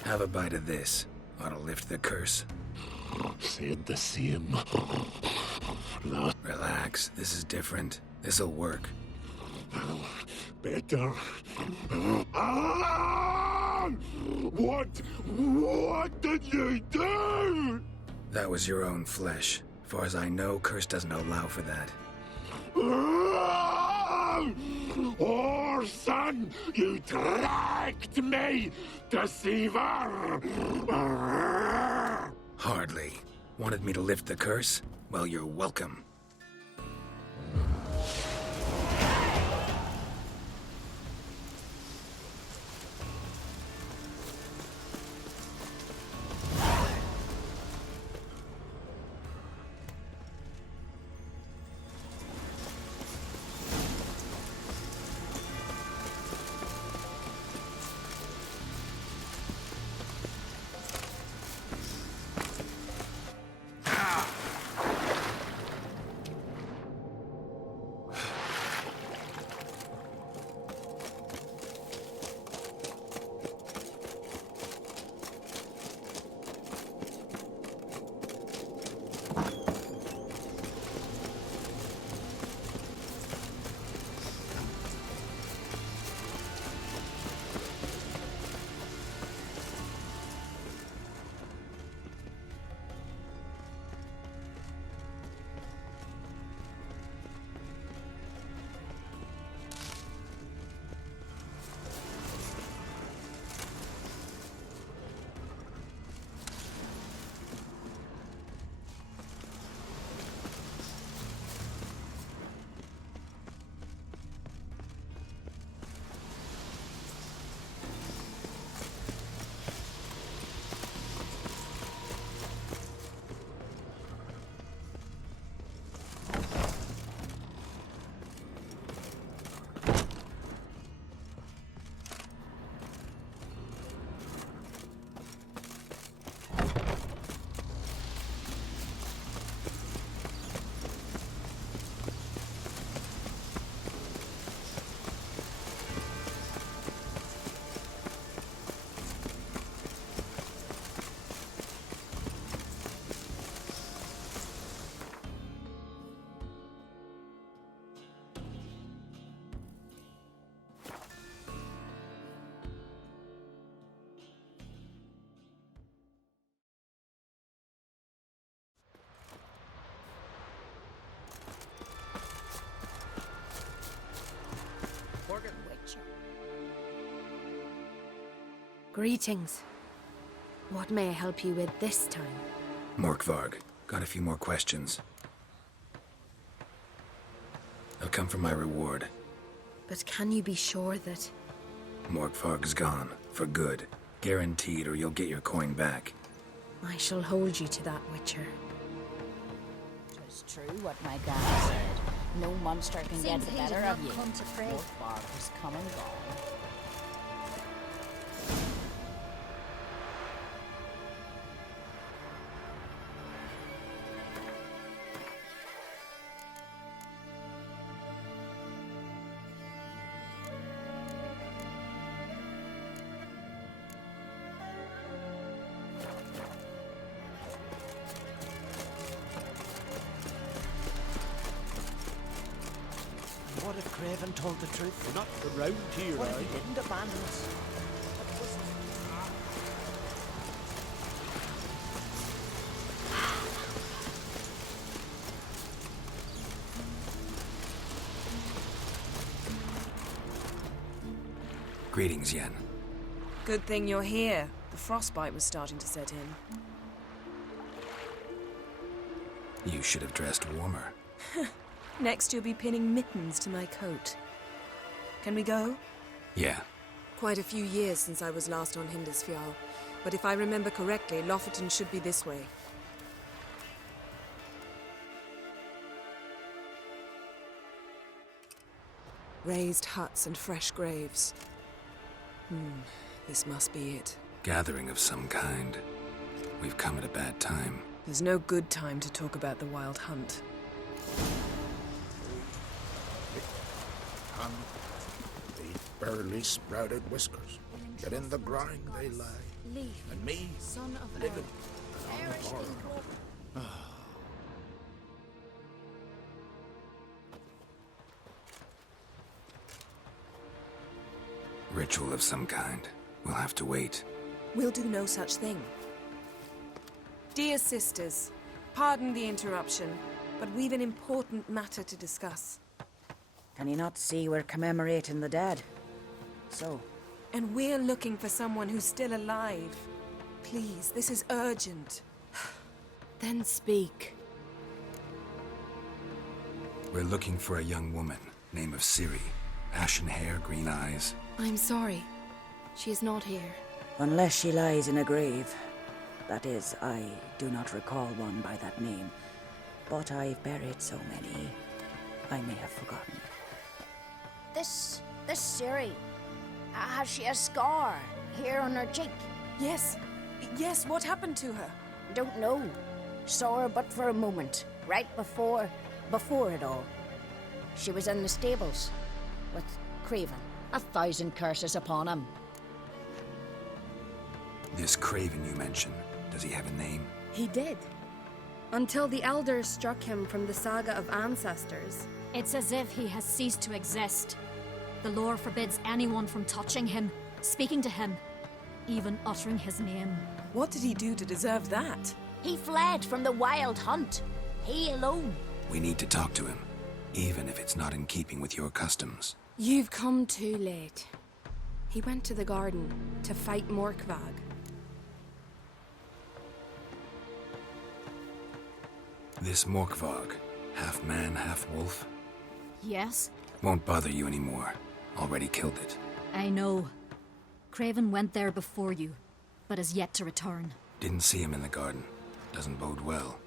Have a bite of this. Ought to lift the curse. Said the same. Relax. This is different. This'll work. Better. Ah! What did you do? That was your own flesh. Far as I know, curse doesn't allow for that. Orson, you tracked me, deceiver! Hardly. Wanted me to lift the curse? Well, you're welcome. Greetings. What may I help you with this time? Morkvarg. Got a few more questions. I'll come for my reward. But can you be sure that... Morkvarg's gone. For good. Guaranteed, or you'll get your coin back. I shall hold you to that, Witcher. was true what my granny said. No monster can get Seems the he better did of not you. come to pray. Your bark has come and gone. What if Craven told the truth? We're not around here, What if aye? he didn't abandon us? Greetings, Yen. Good thing you're here. The frostbite was starting to set in. You should have dressed warmer. Next, you'll be pinning mittens to my coat. Can we go? Yeah. Quite a few years since I was last on Hindisfjall, but if I remember correctly, Lofoten should be this way. Raised huts and fresh graves. This must be it. Gathering of some kind. We've come at a bad time. There's no good time to talk about the wild hunt. Come. The barely sprouted whiskers. Yet in the grind they lie. Leaf, And me, son of living Erin. on the bar. Ritual of some kind. We'll have to wait. We'll do no such thing. Dear sisters, pardon the interruption, but we've an important matter to discuss. Can you not see we're commemorating the dead? So, And we're looking for someone who's still alive. Please, this is urgent. Then speak. We're looking for a young woman, name of Ciri. Ashen hair, green eyes. I'm sorry. She is not here. unless she lies in a grave. That is, I do not recall one by that name. But I've buried so many, I may have forgotten. This Ciri, has she a scar here on her cheek? Yes. Yes, what happened to her? Don't know. Saw her but for a moment, right before it all. She was in the stables with Craven. 1,000 curses upon him. This Craven you mentioned, does he have a name? He did. Until the elders struck him from the saga of ancestors. It's as if he has ceased to exist. The lore forbids anyone from touching him, speaking to him, even uttering his name. What did he do to deserve that? He fled from the wild hunt. He alone. We need to talk to him, even if it's not in keeping with your customs. You've come too late. He went to the garden to fight Morkvag. This Morkvog, half man, half wolf, Yes, won't bother you anymore. Already killed it. I know. Craven went there before you, but is yet to return. Didn't see him in the garden. Doesn't bode well.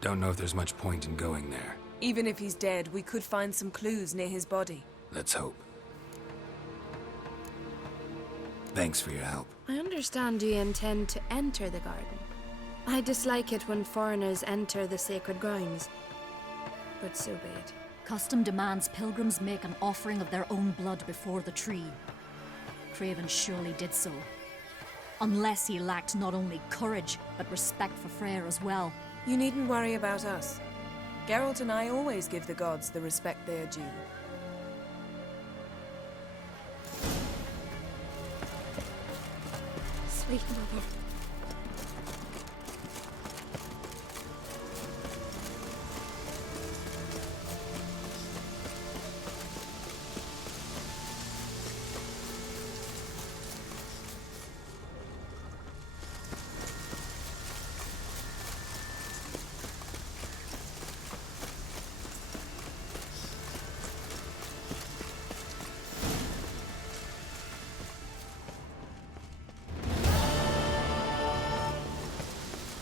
Don't know if there's much point in going there. Even if he's dead, we could find some clues near his body. Let's hope. Thanks for your help. I understand you intend to enter the garden. I dislike it when foreigners enter the sacred grounds. But so be it. Custom demands pilgrims make an offering of their own blood before the tree. Craven surely did so. Unless he lacked not only courage, but respect for Freyr as well. You needn't worry about us. Geralt and I always give the gods the respect they are due. Sweet mother.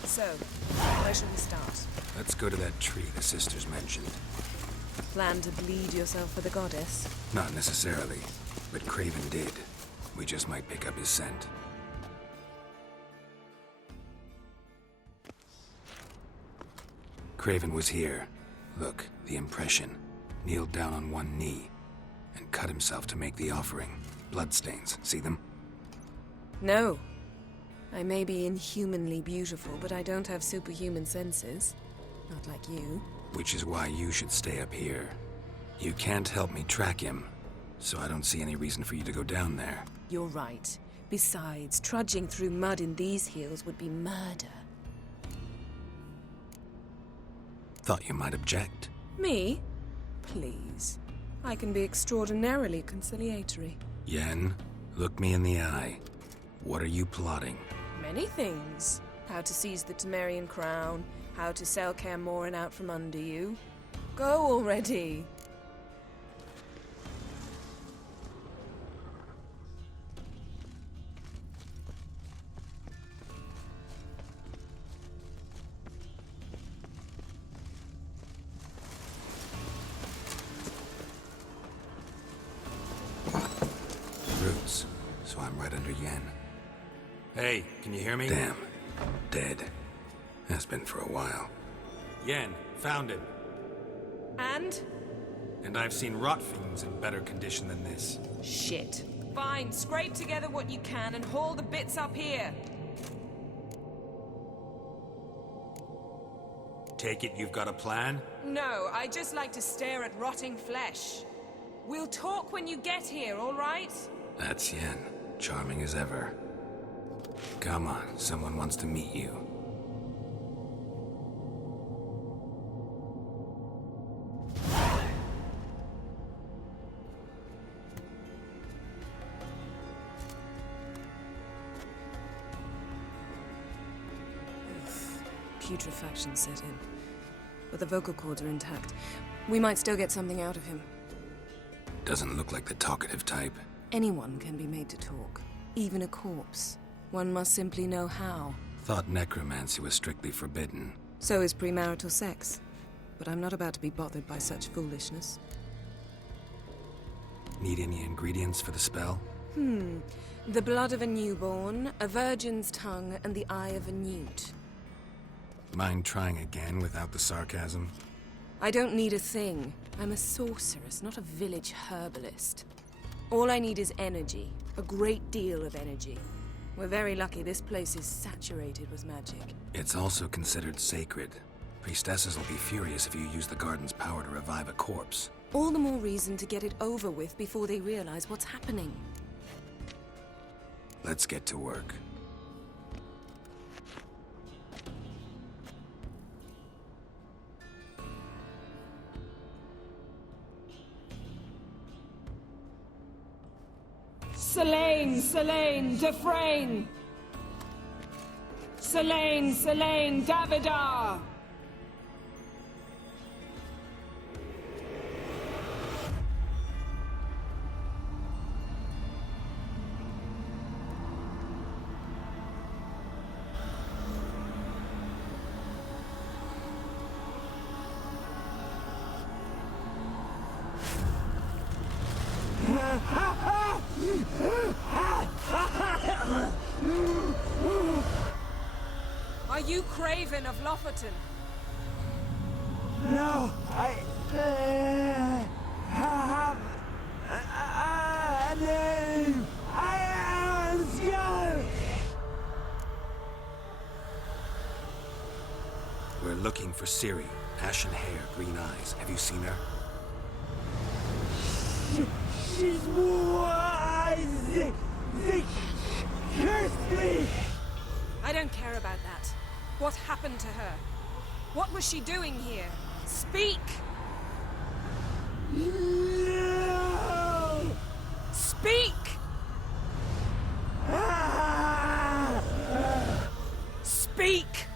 So, where shall we start? Let's go to that tree the sisters mentioned. Plan to bleed yourself for the goddess? Not necessarily, but Craven did. We just might pick up his scent. Craven was here. Look, the impression. Kneeled down on one knee and cut himself to make the offering. Bloodstains, see them? No. I may be inhumanly beautiful, but I don't have superhuman senses. Not like you. Which is why you should stay up here. You can't help me track him, so I don't see any reason for you to go down there. You're right. Besides, trudging through mud in these heels would be murder. Thought you might object. Me? Please. I can be extraordinarily conciliatory. Yen, look me in the eye. What are you plotting? Many things. How to seize the Temerian crown, how to sell Kaer Morhen out from under you. Go already! Roots, so I'm right under Yen. Hey, can you hear me? Damn. Dead. Has been for a while. Yen, found him. And? And I've seen rot fiends in better condition than this. Shit. Fine, scrape together what you can and haul the bits up here. Take it you've got a plan? No, I just like to stare at rotting flesh. We'll talk when you get here, all right? That's Yen. Charming as ever. Come on, someone wants to meet you. Putrefaction set in. But the vocal cords are intact. We might still get something out of him. Doesn't look like the talkative type. Anyone can be made to talk. Even a corpse. One must simply know how. Thought necromancy was strictly forbidden. So is premarital sex. But I'm not about to be bothered by such foolishness. Need any ingredients for the spell? The blood of a newborn, a virgin's tongue, and the eye of a newt. Mind trying again without the sarcasm? I don't need a thing. I'm a sorceress, not a village herbalist. All I need is energy. A great deal of energy. We're very lucky this place is saturated with magic. It's also considered sacred. Priestesses will be furious if you use the garden's power to revive a corpse. All the more reason to get it over with before they realize what's happening. Let's get to work. Selene, Defrain! Selene, Davidar! Are you Craven of Lofoten? No, I have a name. I am Scar. We're looking for Ciri. Ashen hair, green eyes. Have you seen her? She's wise. They cursed me. I don't care about that. What happened to her? What was she doing here? Speak! No! Speak! Speak!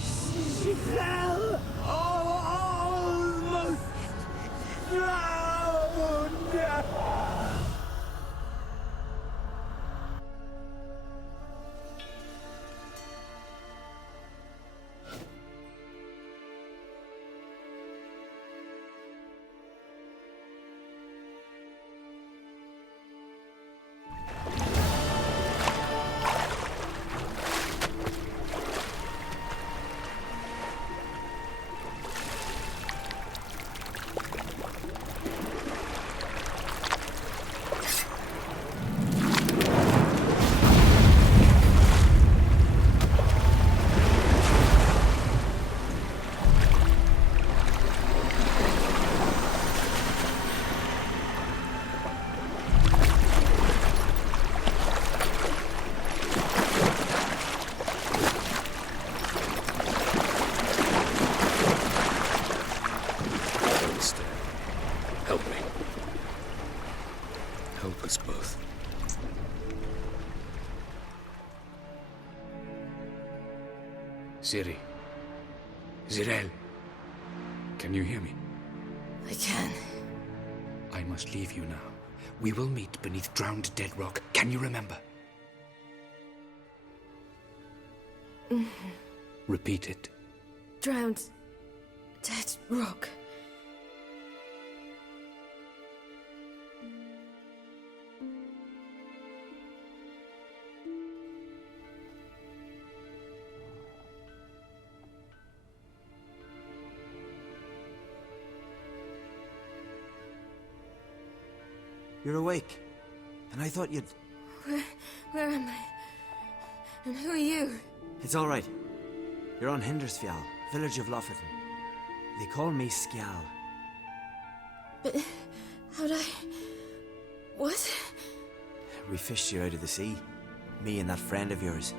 She fell almost drowned. Help us both. Ciri. Zirel. Can you hear me? I can. I must leave you now. We will meet beneath drowned dead rock. Can you remember? Repeat it. Drowned. Dead rock. You're awake. And I thought you'd... Where am I? And who are you? It's all right. You're on Hindersfjall, village of Lofoten. They call me Skjal. But how'd I... What? We fished you out of the sea. Me and that friend of yours.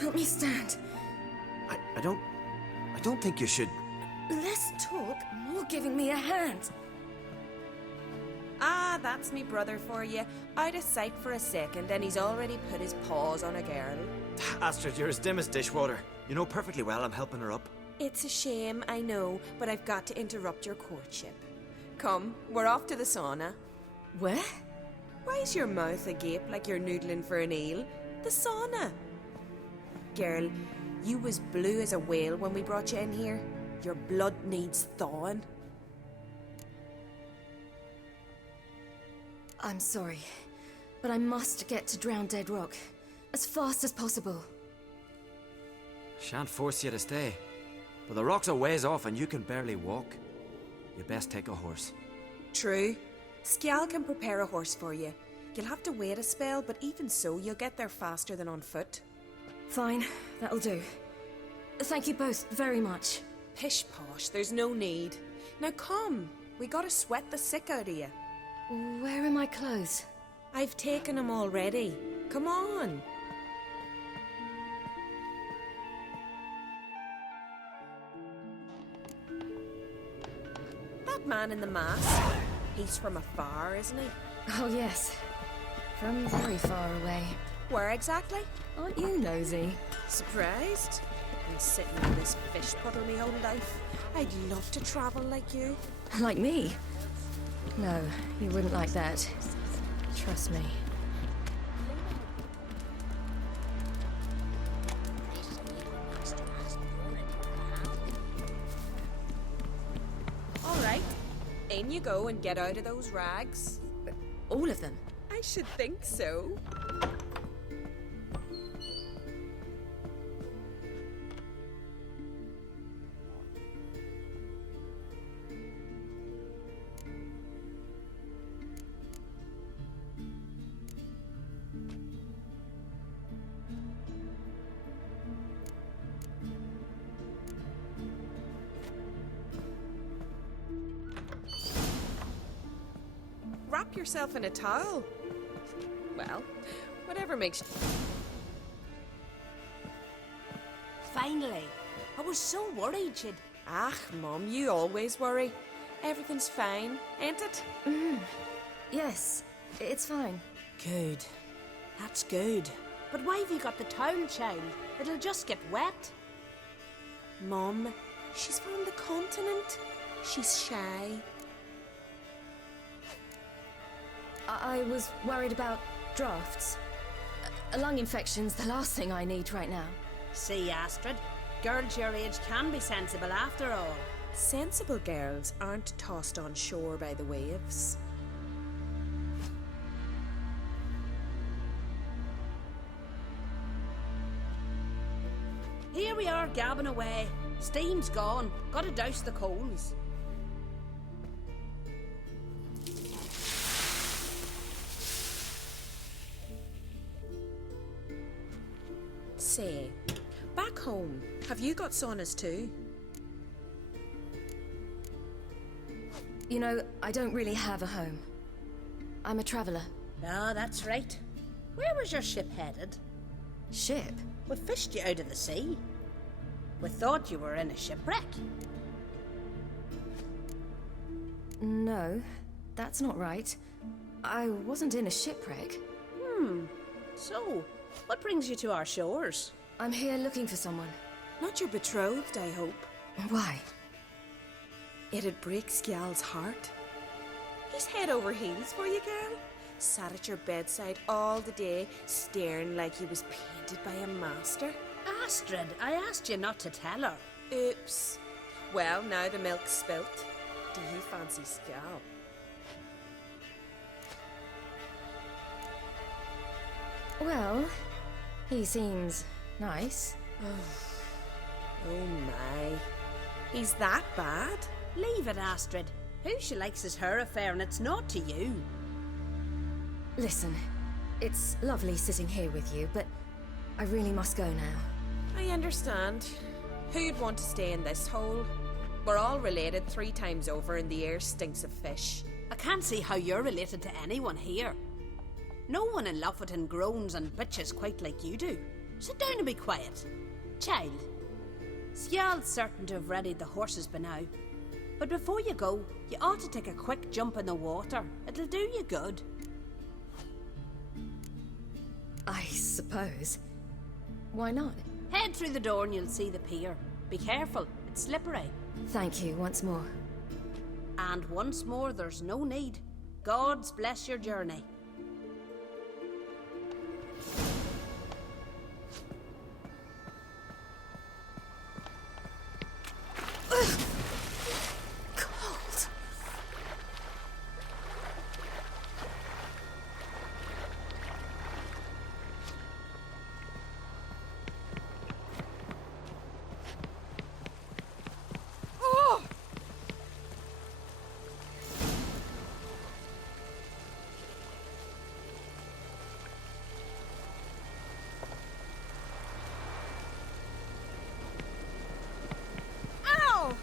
Help me stand. I don't think you should... Less talk, more giving me a hand. Ah, that's me brother for you. Out of sight for a second, and he's already put his paws on a girl. Astrid, you're as dim as dishwater. You know perfectly well I'm helping her up. It's a shame, I know, but I've got to interrupt your courtship. Come, we're off to the sauna. Where? Why is your mouth agape like you're noodling for an eel? The sauna. Girl, you was blue as a whale when we brought you in here. Your blood needs thawing. I'm sorry, but I must get to Drowned Dead Rock as fast as possible. Shan't force you to stay. But the rock's a ways off and you can barely walk. You best take a horse. True. Skjal can prepare a horse for you. You'll have to wait a spell, but even so, you'll get there faster than on foot. Fine, that'll do. Thank you both very much. Pish posh, there's no need. Now come, we gotta sweat the sick out of you. Where are my clothes? I've taken them already. Come on. That man in the mask, he's from afar, isn't he? Oh yes, from very far away. Where exactly? Aren't you nosy? Surprised? Been sitting in this fish puddle me whole life. I'd love to travel like you. Like me? No, you wouldn't like that. Trust me. All right, in you go and get out of those rags. All of them? I should think so. Wrap yourself in a towel. Well, whatever makes... Finally. I was so worried she'd... Ah, Mum, you always worry. Everything's fine, ain't it? Yes, it's fine. Good. That's good. But why have you got the towel, child? It'll just get wet. Mum, she's from the continent. She's shy. I was worried about drafts. A lung infection's the last thing I need right now. See, Astrid, girls your age can be sensible after all. Sensible girls aren't tossed on shore by the waves. Here we are gabbing away. Steam's gone. Gotta douse the coals. Say, back home, have you got saunas too? You know, I don't really have a home. I'm a traveller. Ah, that's right. Where was your ship headed? Ship? We fished you out of the sea. We thought you were in a shipwreck. No, that's not right. I wasn't in a shipwreck. So, what brings you to our shores? I'm here looking for someone. Not your betrothed, I hope. Why? It'd break Skjal's heart. He's head over heels for you, girl. Sat at your bedside all the day, staring like he was painted by a master. Astrid, I asked you not to tell her. Oops. Well, now the milk's spilt. Do you fancy Skjal? Well, he seems nice. Oh my. He's that bad? Leave it, Astrid. Who she likes is her affair, and it's not to you. Listen, it's lovely sitting here with you, but I really must go now. I understand. Who'd want to stay in this hole? We're all related 3 times over, and the air stinks of fish. I can't see how you're related to anyone here. No one in Lofoten groans and bitches quite like you do. Sit down and be quiet. Child, Skjal's certain to have readied the horses by now. But before you go, you ought to take a quick jump in the water. It'll do you good. I suppose. Why not? Head through the door and you'll see the pier. Be careful, it's slippery. Thank you once more. And once more, there's no need. God's bless your journey. Cold. Oh! Ow!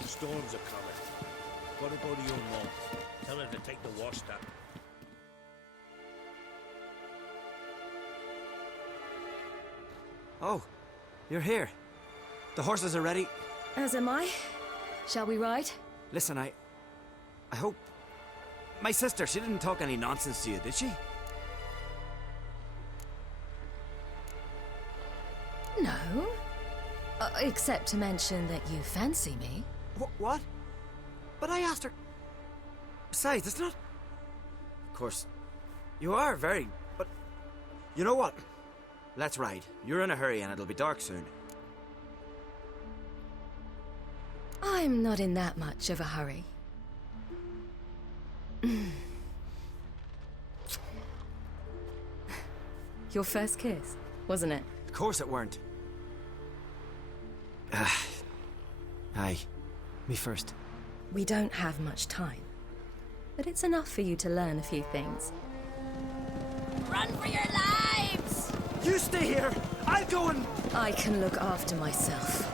The storms are coming. Gotta go to your mum. Tell her to take the wash stand. Oh, you're here. The horses are ready. As am I. Shall we ride? Listen, I hope... My sister, she didn't talk any nonsense to you, did she? No. Except to mention that you fancy me. What? But I asked her... Besides, it's not... Of course, you are very... But... You know what? Let's ride. You're in a hurry and it'll be dark soon. I'm not in that much of a hurry. Your first kiss, wasn't it? Of course it weren't. Aye. Me first. We don't have much time. But it's enough for you to learn a few things. Run for your lives! You stay here! I'll go and... I can look after myself.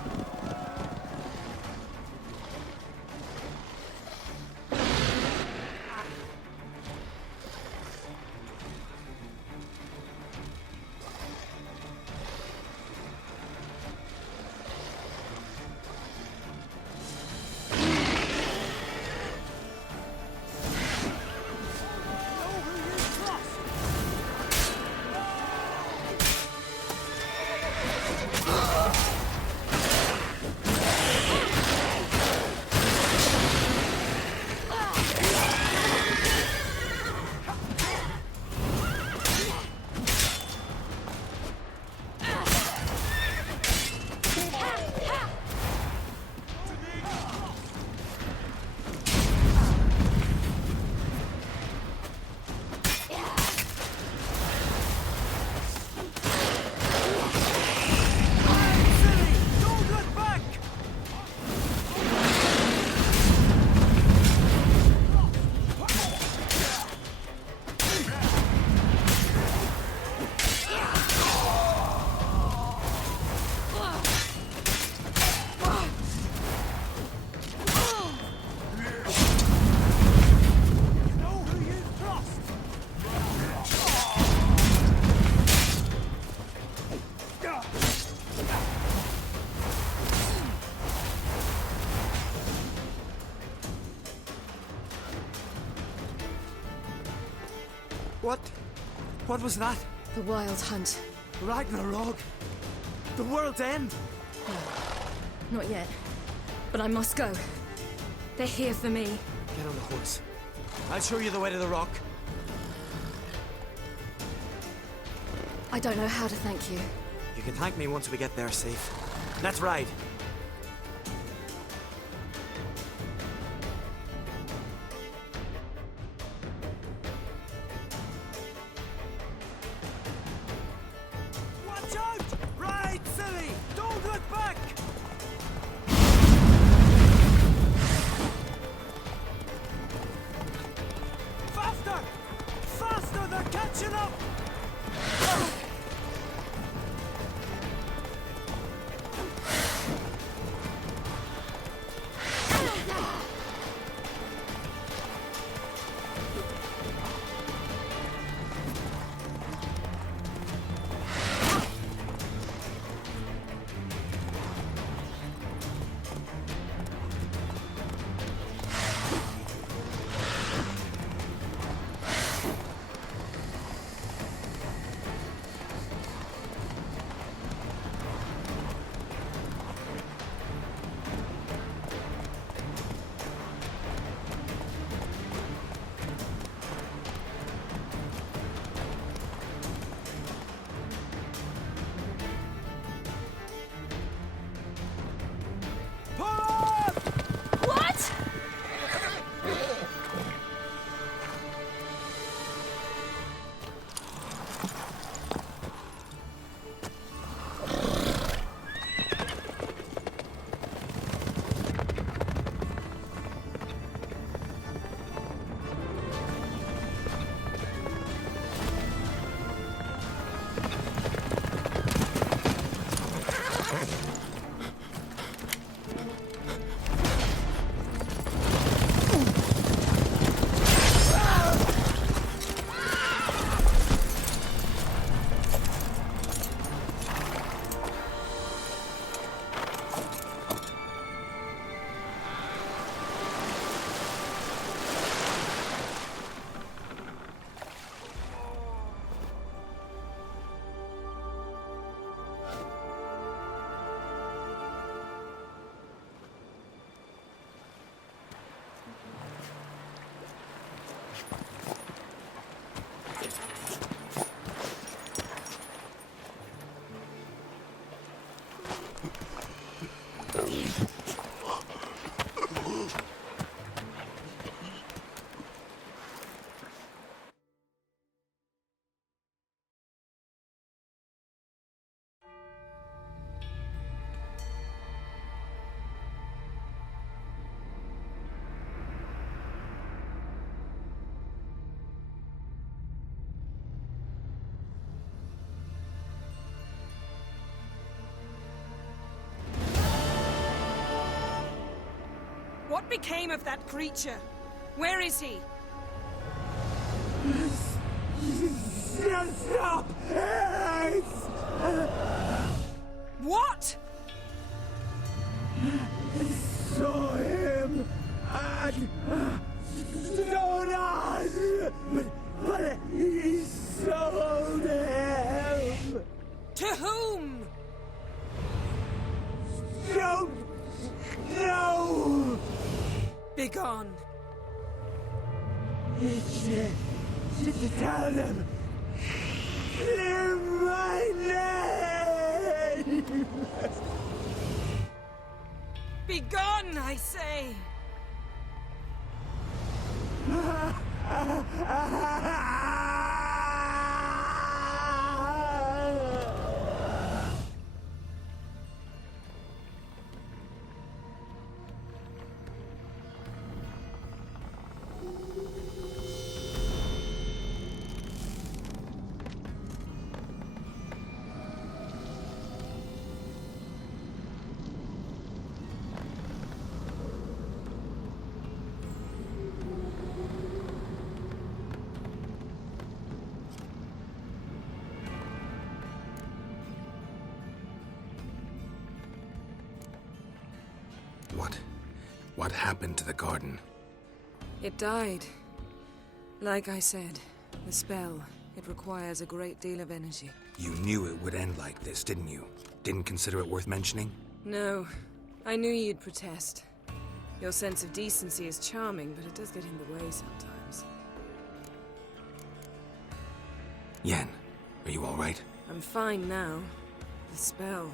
What was that? The Wild Hunt. Ragnarok? The world's end? No, not yet. But I must go. They're here for me. Get on the horse. I'll show you the way to the rock. I don't know how to thank you. You can thank me once we get there safe. Let's ride. Watch out! Ride, silly! Don't look back! Faster! Faster! They're catching up! What? What became of that creature? Where is he? Stop! What? Saw him and Jonas, but he sold him. To whom? Don't know. Begone. To tell them. Clear my name. Begone, I say. What happened to the garden? It died. Like I said. The spell. It requires a great deal of energy. You knew it would end like this, didn't you? Didn't consider it worth mentioning? No. I knew you'd protest. Your sense of decency is charming, but it does get in the way sometimes. Yen, are you all right? I'm fine now. The spell.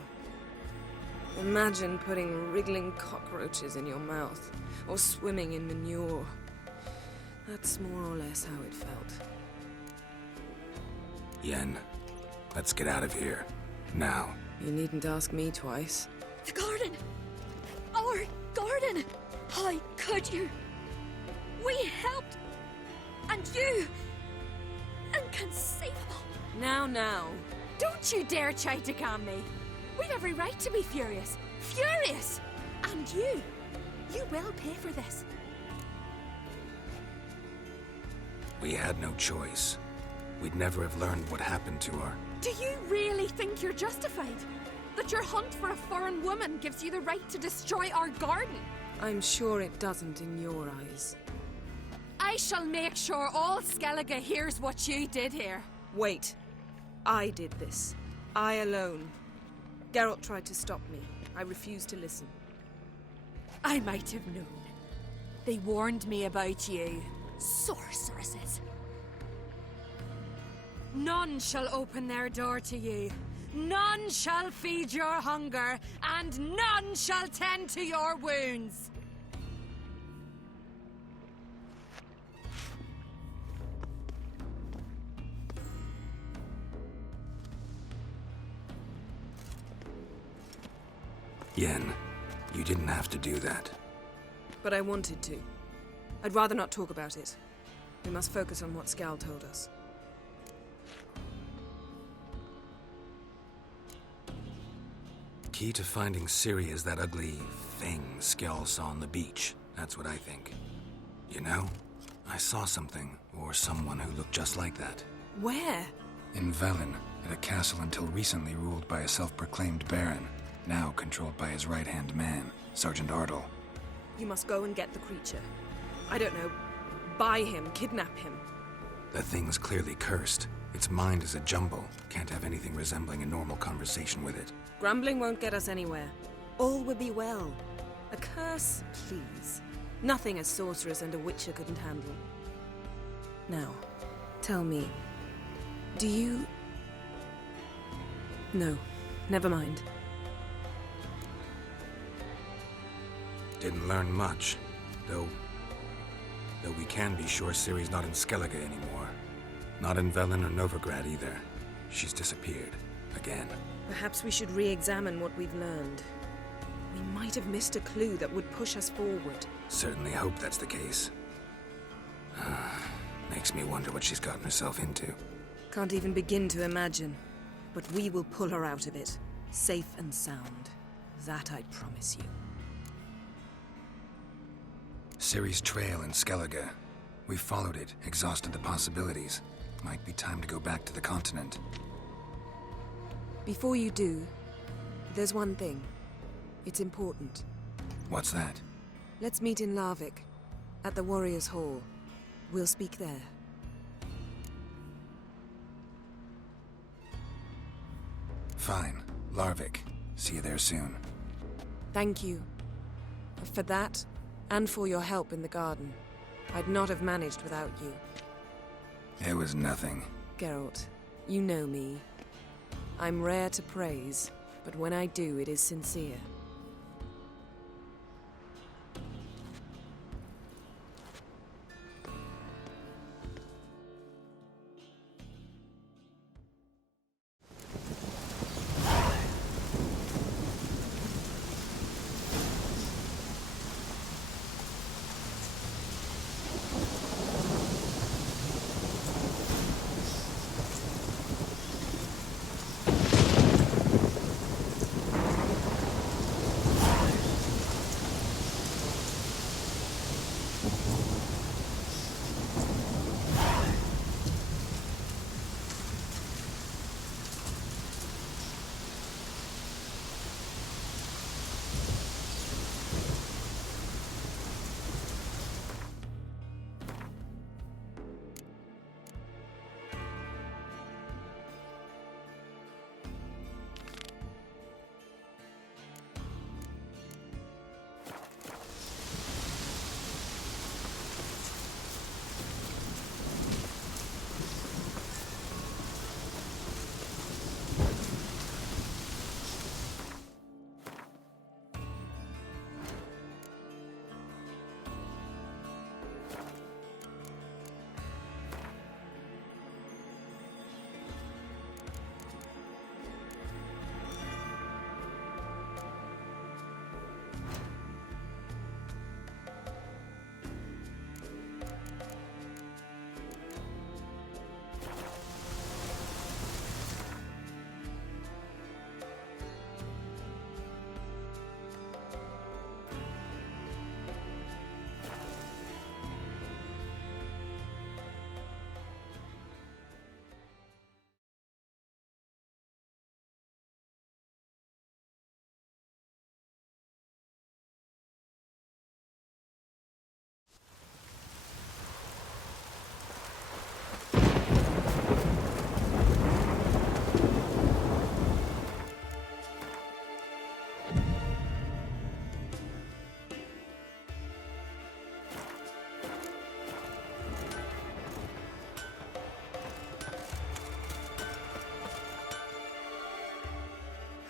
Imagine putting wriggling cockroaches in your mouth, or swimming in manure. That's more or less how it felt. Yen, let's get out of here. Now. You needn't ask me twice. The garden! Our garden! How could you? We helped! And you! Inconceivable! Now. Don't you dare try to calm me. We've every right to be furious. Furious! And you will pay for this. We had no choice. We'd never have learned what happened to her. Do you really think you're justified? That your hunt for a foreign woman gives you the right to destroy our garden? I'm sure it doesn't in your eyes. I shall make sure all Skellige hears what you did here. Wait. I did this. I alone. Geralt tried to stop me. I refused to listen. I might have known. They warned me about you. Sorceresses. None shall open their door to you. None shall feed your hunger, and none shall tend to your wounds. Yen, you didn't have to do that. But I wanted to. I'd rather not talk about it. We must focus on what Scal told us. Key to finding Ciri is that ugly thing Skell saw on the beach. That's what I think. You know, I saw something, or someone who looked just like that. Where? In Velen, at a castle until recently ruled by a self-proclaimed baron, now controlled by his right-hand man, Sergeant Ardle. You must go and get the creature. I don't know, buy him, kidnap him. The thing's clearly cursed. Its mind is a jumble. Can't have anything resembling a normal conversation with it. Grumbling won't get us anywhere. All will be well. A curse, please. Nothing a sorceress and a witcher couldn't handle. Now, tell me, do you... No, never mind. Didn't learn much, though we can be sure Ciri's not in Skellige anymore. Not in Velen or Novigrad either. She's disappeared. Again. Perhaps we should re-examine what we've learned. We might have missed a clue that would push us forward. Certainly hope that's the case. Makes me wonder what she's gotten herself into. Can't even begin to imagine. But we will pull her out of it. Safe and sound. That I promise you. Ciri's trail in Skellige. We followed it, exhausted the possibilities. Might be time to go back to the continent. Before you do, there's one thing. It's important. What's that? Let's meet in Larvik, at the Warriors' Hall. We'll speak there. Fine. Larvik. See you there soon. Thank you. For that, and for your help in the garden. I'd not have managed without you. It was nothing. Geralt, you know me. I'm rare to praise, but when I do, it is sincere.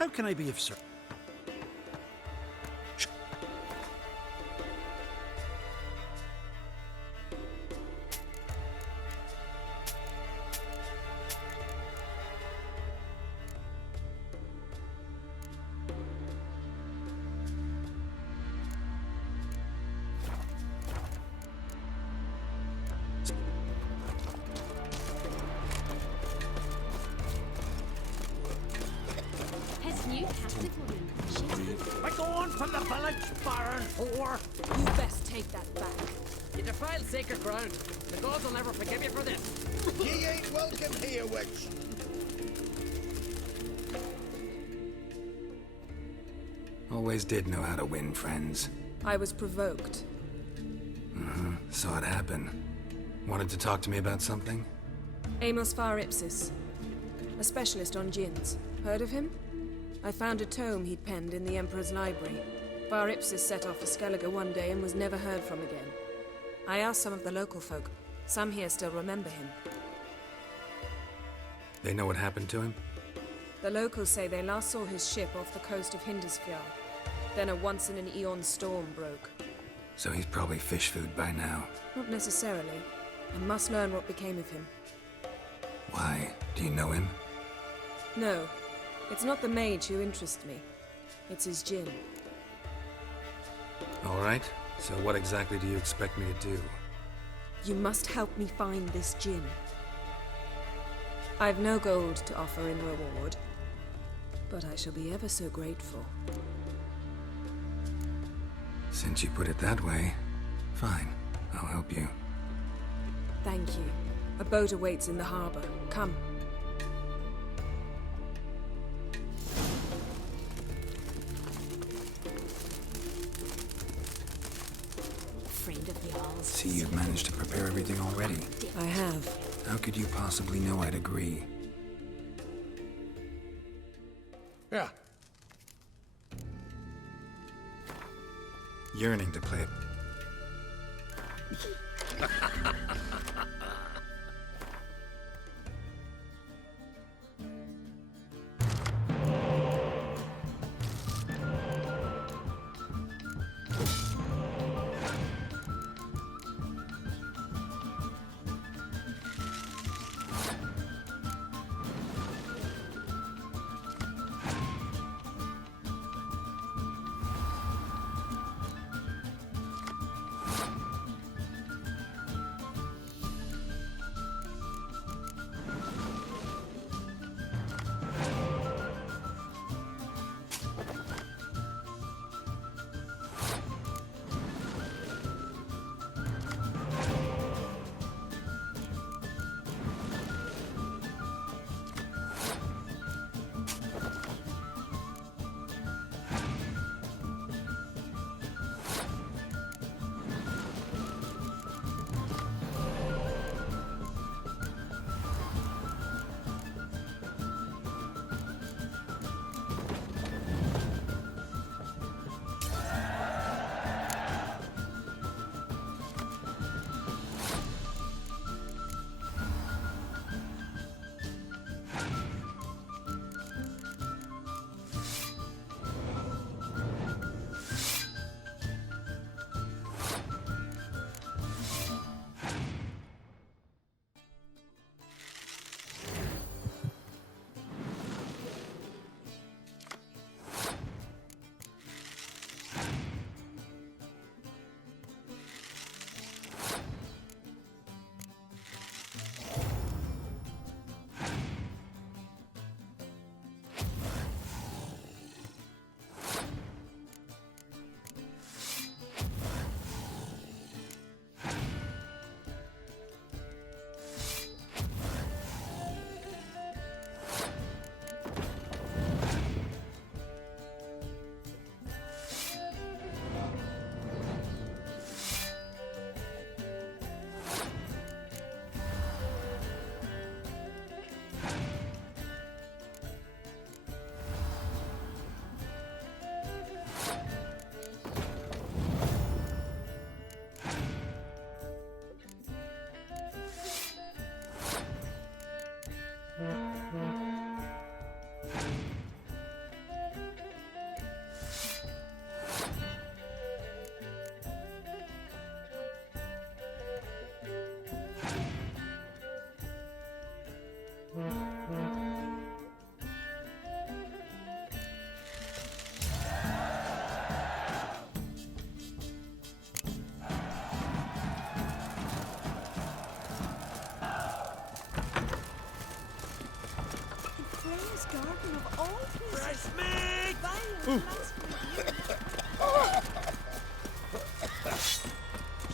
How can I be of service? His new captive woman. We're going from the village, Baron whore. You best take that back. You defiled sacred ground. The gods will never forgive you for this. Ye ain't welcome here, witch. Always did know how to win friends. I was provoked. Saw it happen. Wanted to talk to me about something? Amos Far Ipsis, a specialist on djinns. Heard of him? I found a tome he'd penned in the Emperor's library. Far Ipsis set off for Skellige one day and was never heard from again. I asked some of the local folk. Some here still remember him. They know what happened to him? The locals say they last saw his ship off the coast of Hindisfjall. Then a once-in-an-eon storm broke. So he's probably fish food by now. Not necessarily. I must learn what became of him. Why? Do you know him? No, it's not the mage who interests me. It's his djinn. All right. So what exactly do you expect me to do? You must help me find this djinn. I've no gold to offer in reward, but I shall be ever so grateful. Since you put it that way, fine. I'll help you. Thank you. A boat awaits in the harbor. Come. Afraid of the owls. See, you've managed to prepare everything already. I have. How could you possibly know I'd agree? Yeah. Yearning to play it.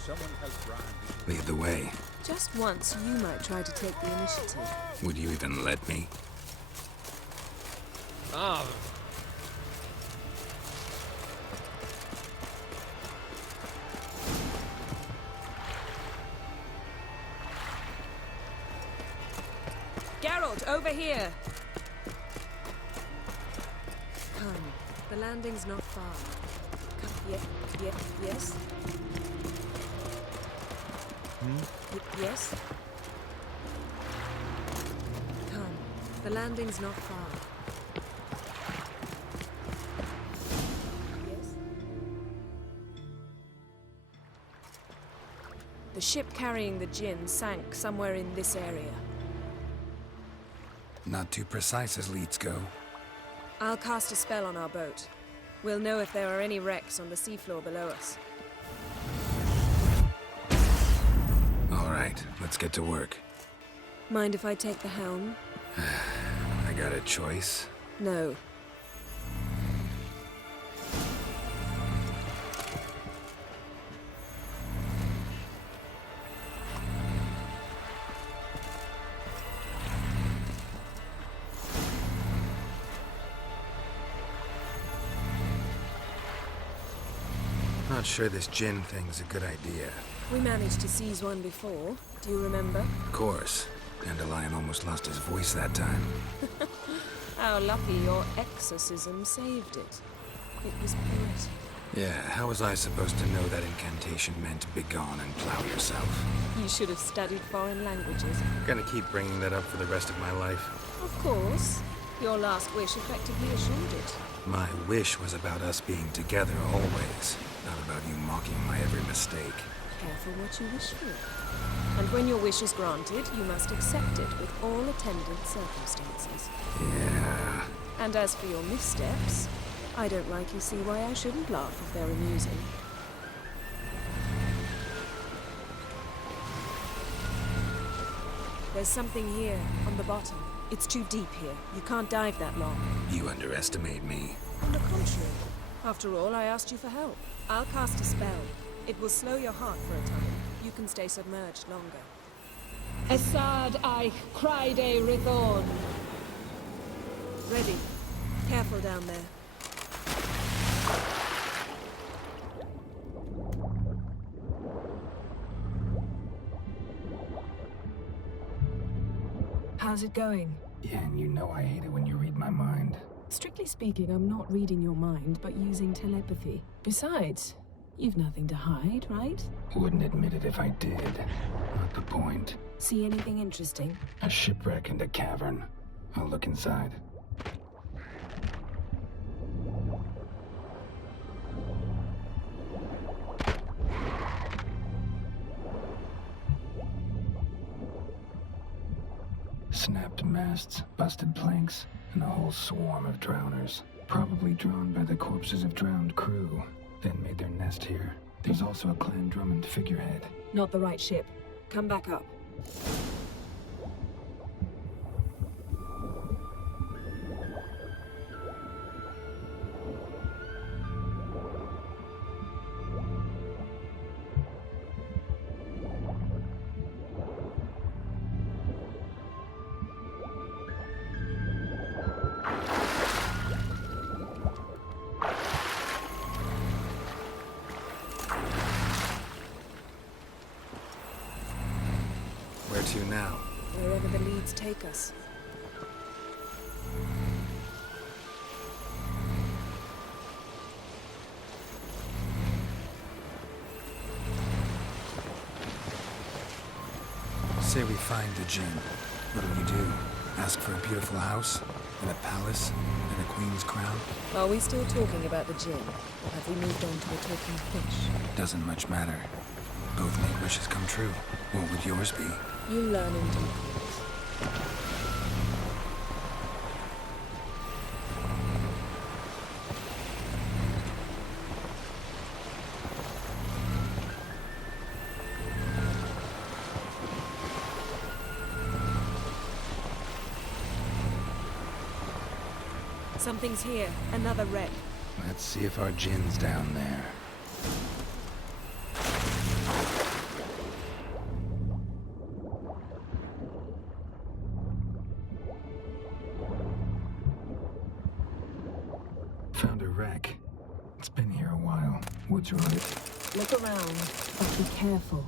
Someone help Brand. Lead the way. Just once, you might try to take the initiative. Would you even let me? Ah, Geralt, over here! Come. The landing's not far. Come, yes? Yes? Come. The landing's not far. Yes? The ship carrying the gin sank somewhere in this area. Not too precise as leads go. I'll cast a spell on our boat. We'll know if there are any wrecks on the seafloor below us. All right, let's get to work. Mind if I take the helm? I got a choice. No. Not sure this gin thing's a good idea. We managed to seize one before. Do you remember? Of course. Dandelion almost lost his voice that time. How lucky your exorcism saved it. It was poetic. Yeah, how was I supposed to know that incantation meant begone and plow yourself? You should have studied foreign languages. Gonna keep bringing that up for the rest of my life. Of course. Your last wish effectively assured it. My wish was about us being together always, not about you mocking my every mistake. Careful what you wish for. And when your wish is granted, you must accept it with all attendant circumstances. Yeah. And as for your missteps, I don't rightly see why I shouldn't laugh if they're amusing. There's something here, on the bottom. It's too deep here. You can't dive that long. You underestimate me. On the contrary. After all, I asked you for help. I'll cast a spell. It will slow your heart for a time. You can stay submerged longer. Assad I cried a Rithorn. Ready. Careful down there. How's it going? Yeah, and you know I hate it when you read my mind. Strictly speaking, I'm not reading your mind, but using telepathy. Besides, you've nothing to hide, right? Wouldn't admit it if I did. Not the point. See anything interesting? A shipwreck and a cavern. I'll look inside. Snapped masts, busted planks, and a whole swarm of drowners. Probably drawn by the corpses of drowned crew, then made their nest here. There's also a Clan Drummond figurehead. Not the right ship. Come back up. Where to now? Wherever the leads take us. Say we find the gin. What'll you do? Ask for a beautiful house? And a palace? And a queen's crown? Are we still talking about the gin? Or have we moved on to a talking fish? Doesn't much matter. Both make wishes come true. What would yours be? You learn in due course. Something's here. Another wreck. Let's see if our Jinn's down there. Found a wreck. It's been here a while. Woods rot it. Look around, but be careful.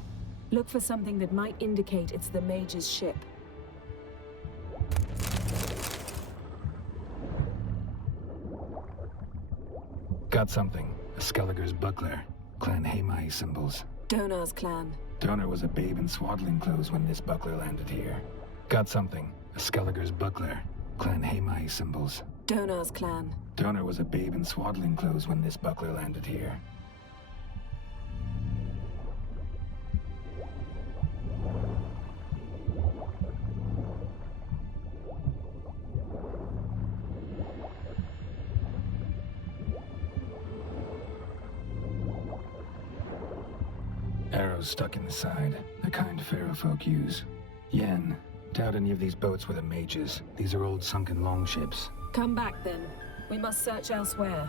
Look for something that might indicate it's the Mage's ship. Got something. A Skelliger's buckler. Clan Hamai symbols. Donar's clan. Donar was a babe in swaddling clothes when this buckler landed here. Got something. A Skelliger's buckler. Clan Hamai symbols. Donar's clan. Donar was a babe in swaddling clothes when this buckler landed here. Arrows stuck in the side, the kind Pharaoh folk use. Yen, doubt any of these boats were the Mages. These are old sunken longships. Come back then. We must search elsewhere.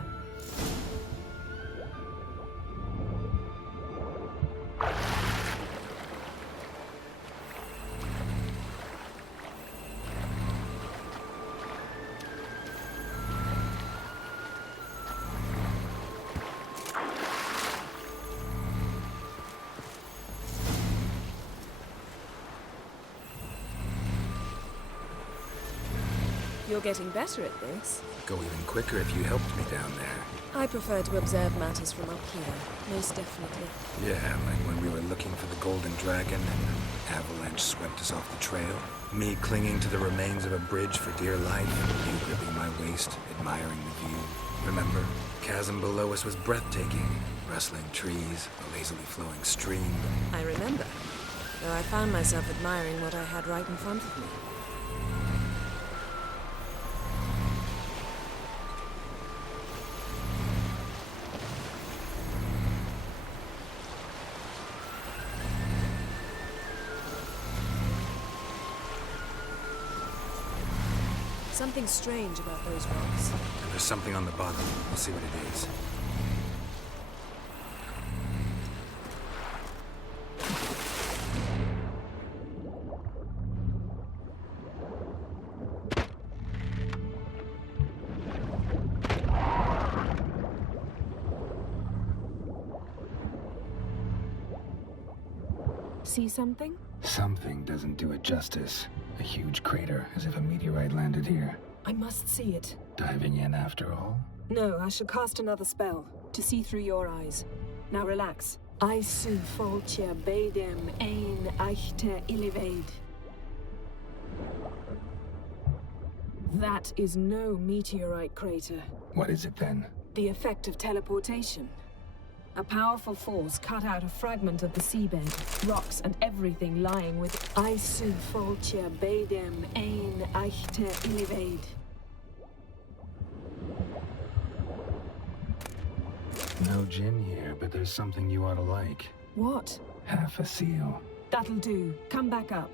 You're getting better at this. Go even quicker if you helped me down there. I prefer to observe matters from up here, most definitely. Yeah, like when we were looking for the Golden Dragon and an avalanche swept us off the trail. Me clinging to the remains of a bridge for dear life, you gripping my waist, admiring the view. Remember, chasm below us was breathtaking. Rustling trees, a lazily flowing stream. I remember, though I found myself admiring what I had right in front of me. Something strange about those rocks. And there's something on the bottom. We'll see what it is. See something? Something doesn't do it justice. A huge crater, as if a meteorite landed here. I must see it. Diving in after all? No, I shall cast another spell, to see through your eyes. Now relax. I su foltia bedem ein eichte illivaid. That is no meteorite crater. What is it then? The effect of teleportation. A powerful force cut out a fragment of the seabed, rocks and everything lying with Isu foltia bedem ein eichte illivaid. No Jinn here, but there's something you ought to like. What? Half a seal. That'll do. Come back up.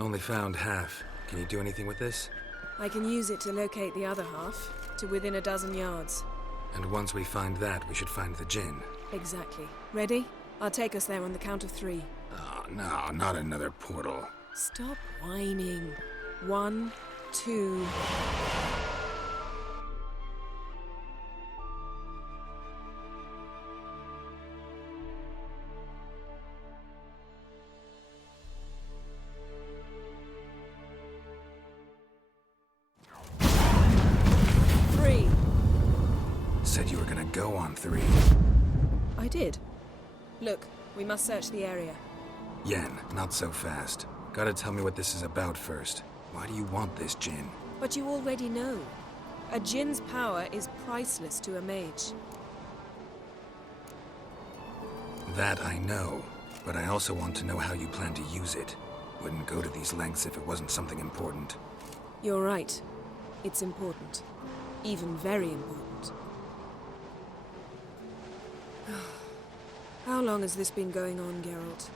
Only found half. Can you do anything with this? I can use it to locate the other half, to within a dozen yards. And once we find that, we should find the Jinn. Exactly. Ready? I'll take us there on the count of 3. Oh, no, not another portal. Stop whining. 1, 2... Go on, 3. I did. Look, we must search the area. Yen, not so fast. Gotta tell me what this is about first. Why do you want this Jinn? But you already know. A Jinn's power is priceless to a mage. That I know, but I also want to know how you plan to use it. Wouldn't go to these lengths if it wasn't something important. You're right. It's important. Even very important. How long has this been going on, Geralt?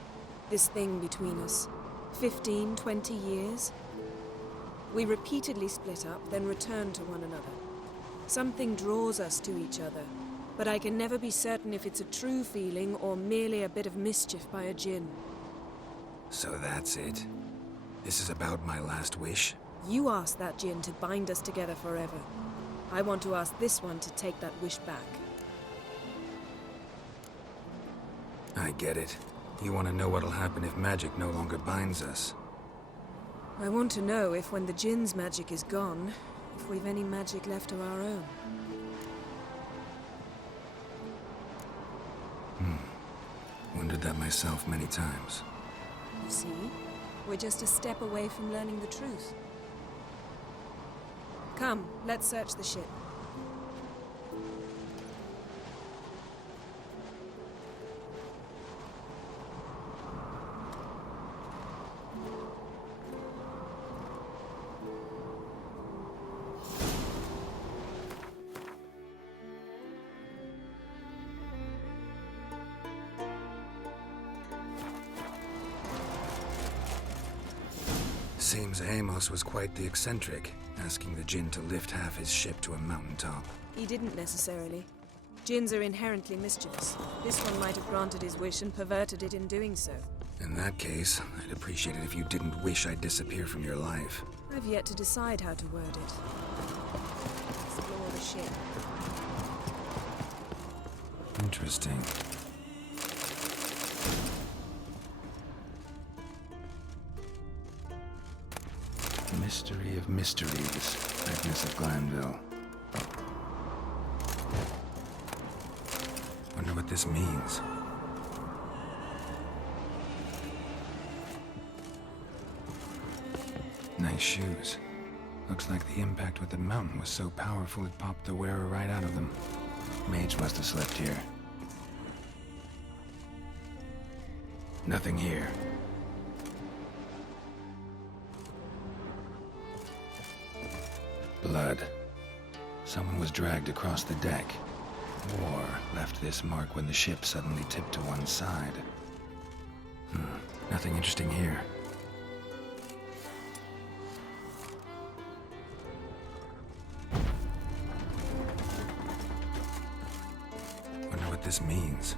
This thing between us? 15, 20 years? We repeatedly split up, then return to one another. Something draws us to each other, but I can never be certain if it's a true feeling or merely a bit of mischief by a Jinn. So that's it? This is about my last wish? You asked that Jinn to bind us together forever. I want to ask this one to take that wish back. I get it. You want to know what'll happen if magic no longer binds us. I want to know if when the Jinn's magic is gone, if we've any magic left of our own. Wondered that myself many times. You see? We're just a step away from learning the truth. Come, let's search the ship. Seems Amos was quite the eccentric, asking the Jinn to lift half his ship to a mountaintop. He didn't necessarily. Jinns are inherently mischievous. This one might have granted his wish and perverted it in doing so. In that case, I'd appreciate it if you didn't wish I'd disappear from your life. I've yet to decide how to word it. Explore the ship. Interesting. Mystery of mysteries, Agnes of Glanville. Wonder what this means. Nice shoes. Looks like the impact with the mountain was so powerful it popped the wearer right out of them. Mage must have slept here. Nothing here. Blood. Someone was dragged across the deck. War left this mark when the ship suddenly tipped to one side. Nothing interesting here. Wonder what this means.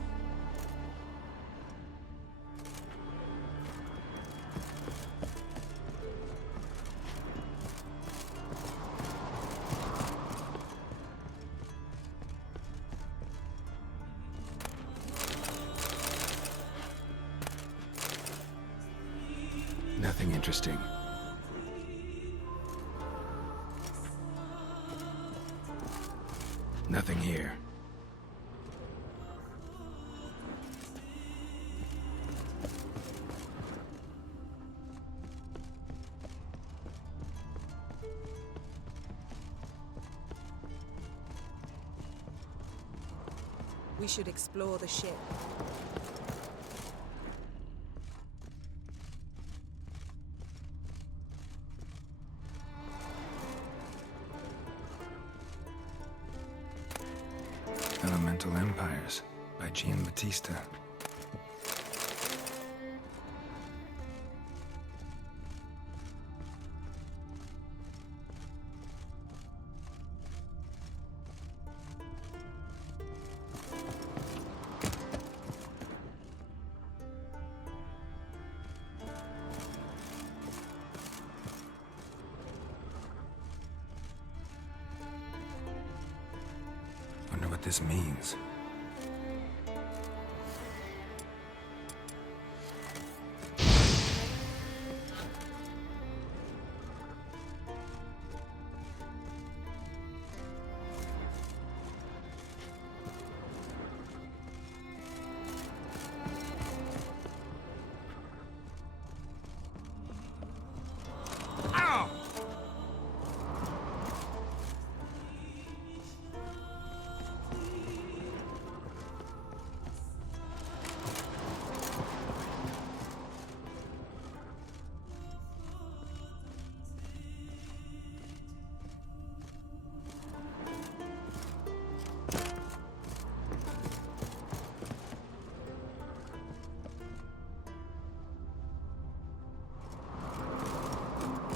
Nothing interesting. Nothing here. We should explore the ship. Elemental Empires by Giambattista. Wonder what this means.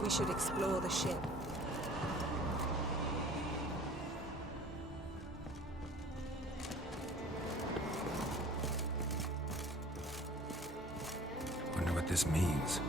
We should explore the ship. Wonder what this means.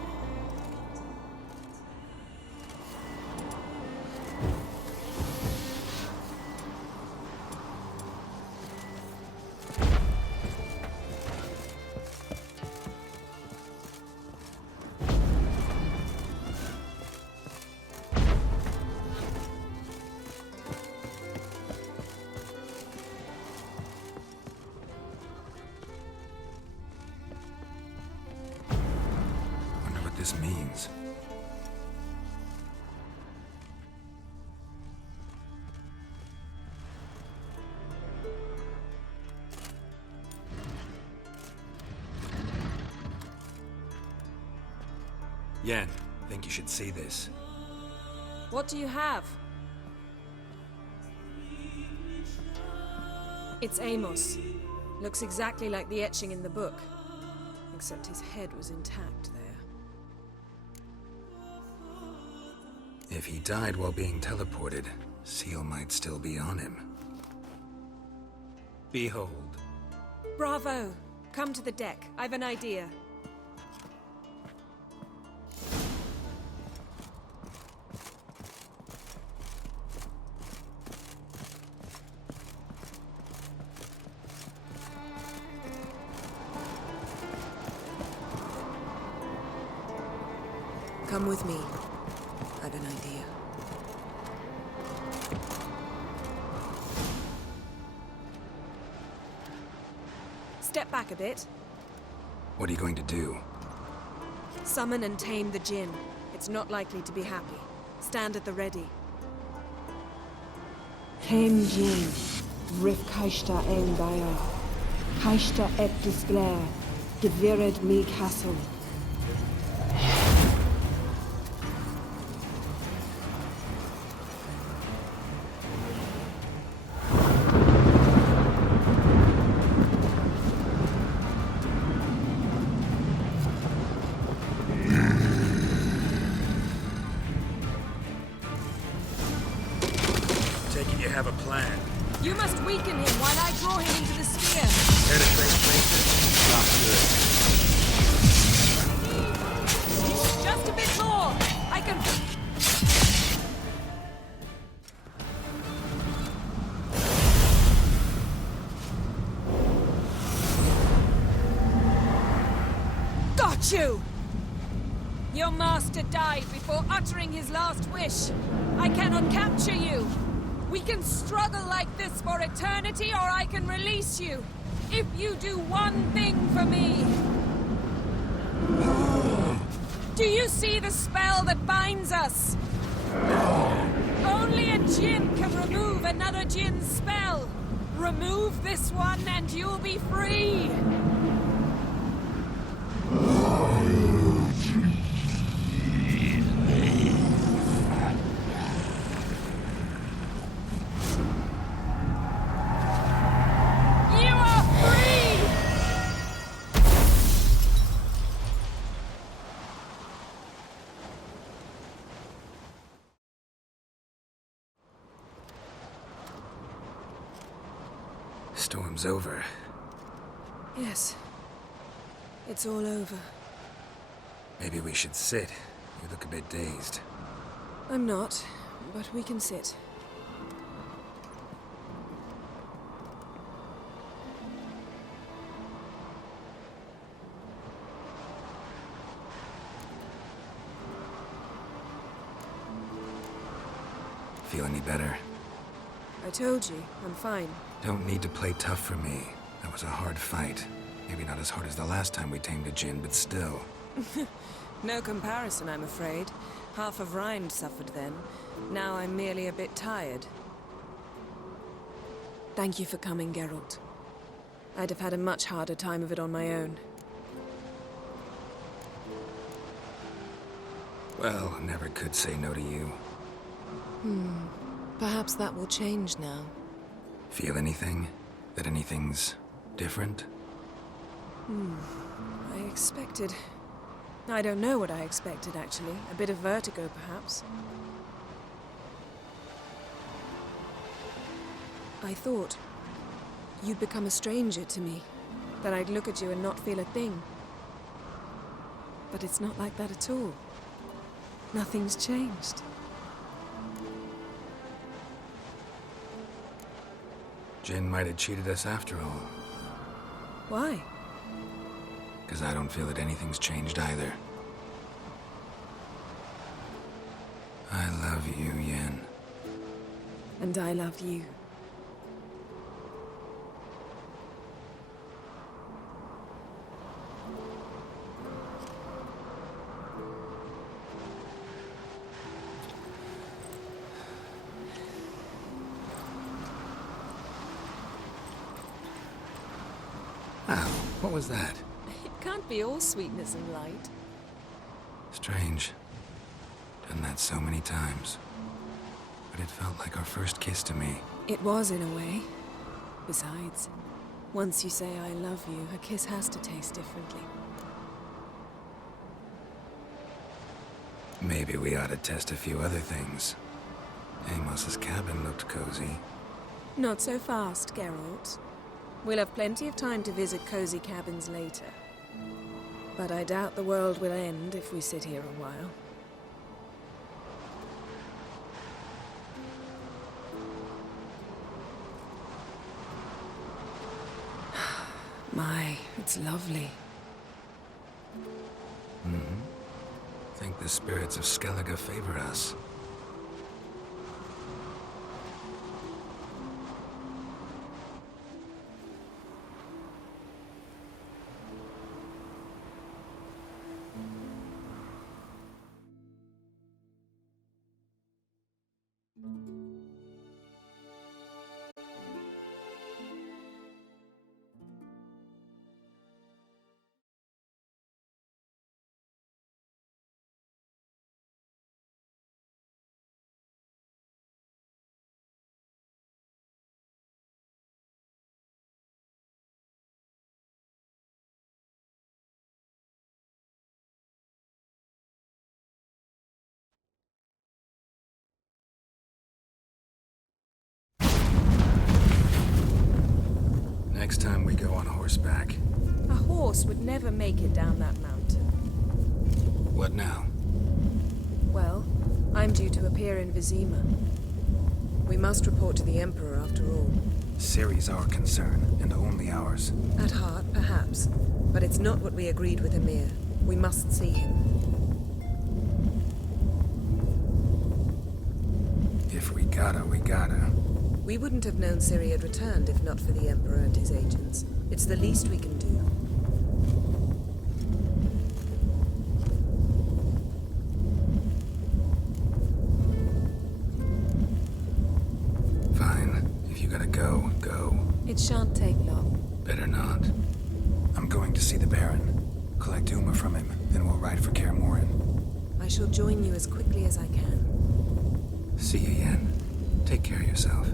This means. Yen, think you should see this. What do you have? It's Amos. Looks exactly like the etching in the book. Except his head was intact there. If he died while being teleported, Seal might still be on him. Behold. Bravo! Come to the deck. I've an idea. Come with me. I've an idea. Step back a bit. What are you going to do? Summon and tame the djinn. It's not likely to be happy. Stand at the ready. Came Jin, Rif Kaishta ein Daya, Kaishta et Disglair, Devired me castle. You have a plan. You must weaken him while I draw him into the sphere. Penetrate places. Not good. Just a bit more. I can... Got you! Your master died before uttering his last wish. I cannot capture you. We can struggle like this for eternity, or I can release you. If you do one thing for me. Do you see the spell that binds us? Only a djinn can remove another djinn's spell. Remove this one and you'll be free. Storm's over. Yes. It's all over. Maybe we should sit. You look a bit dazed. I'm not, but we can sit. Feel any better? I told you, I'm fine. Don't need to play tough for me. That was a hard fight. Maybe not as hard as the last time we tamed a djinn, but still. No comparison, I'm afraid. Half of Rind suffered then. Now I'm merely a bit tired. Thank you for coming, Geralt. I'd have had a much harder time of it on my own. Well, never could say no to you. Perhaps that will change now. Feel anything? That anything's different? I expected I don't know what I expected, actually. A bit of vertigo, perhaps. I thought you'd become a stranger to me, that I'd look at you and not feel a thing. But it's not like that at all. Nothing's changed. Jin might have cheated us after all. Why? Because I don't feel that anything's changed either. I love you, Yen. And I love you. What was that? It can't be all sweetness and light. Strange. Done that so many times. But it felt like our first kiss to me. It was, in a way. Besides, once you say I love you, a kiss has to taste differently. Maybe we ought to test a few other things. Amos's cabin looked cozy. Not so fast, Geralt. We'll have plenty of time to visit cozy cabins later. But I doubt the world will end if we sit here a while. My, it's lovely. Think the spirits of Skellige favor us. Next time we go on horseback. A horse would never make it down that mountain. What now? Well, I'm due to appear in Vizima. We must report to the Emperor after all. Ciri's our concern, and only ours. At heart, perhaps. But it's not what we agreed with Emir. We must see him. If we gotta, we gotta. We wouldn't have known Ciri had returned if not for the Emperor and his agents. It's the least we can do. Fine. If you gotta go, go. It shan't take long. Better not. I'm going to see the Baron. Collect Uma from him, then we'll ride for Kaer Morhen. I shall join you as quickly as I can. See you, Yen. Take care of yourself.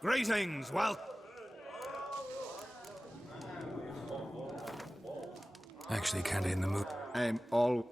Greetings, Actually, kinda in the mood. I'm all...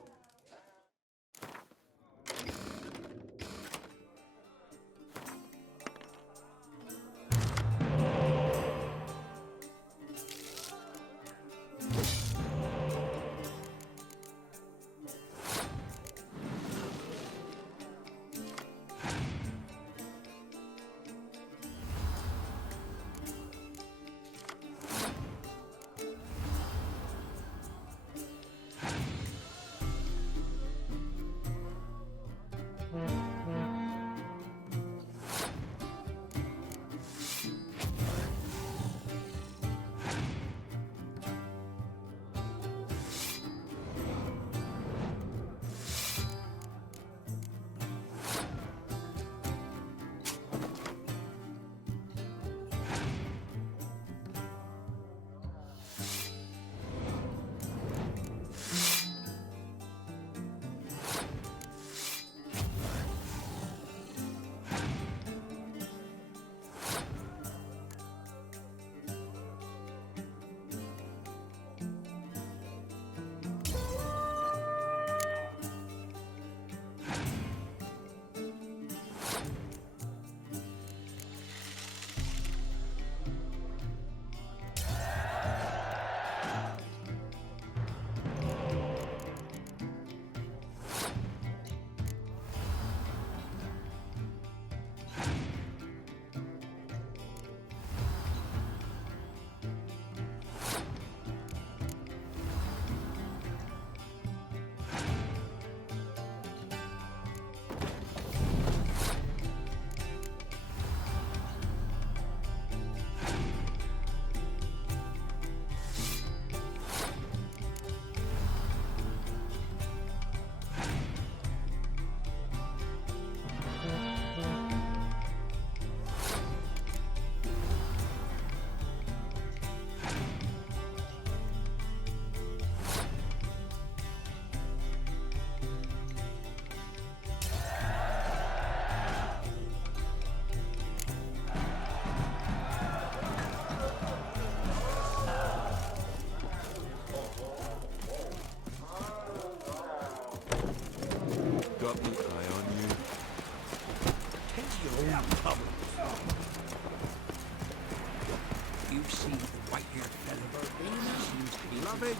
Cabbage,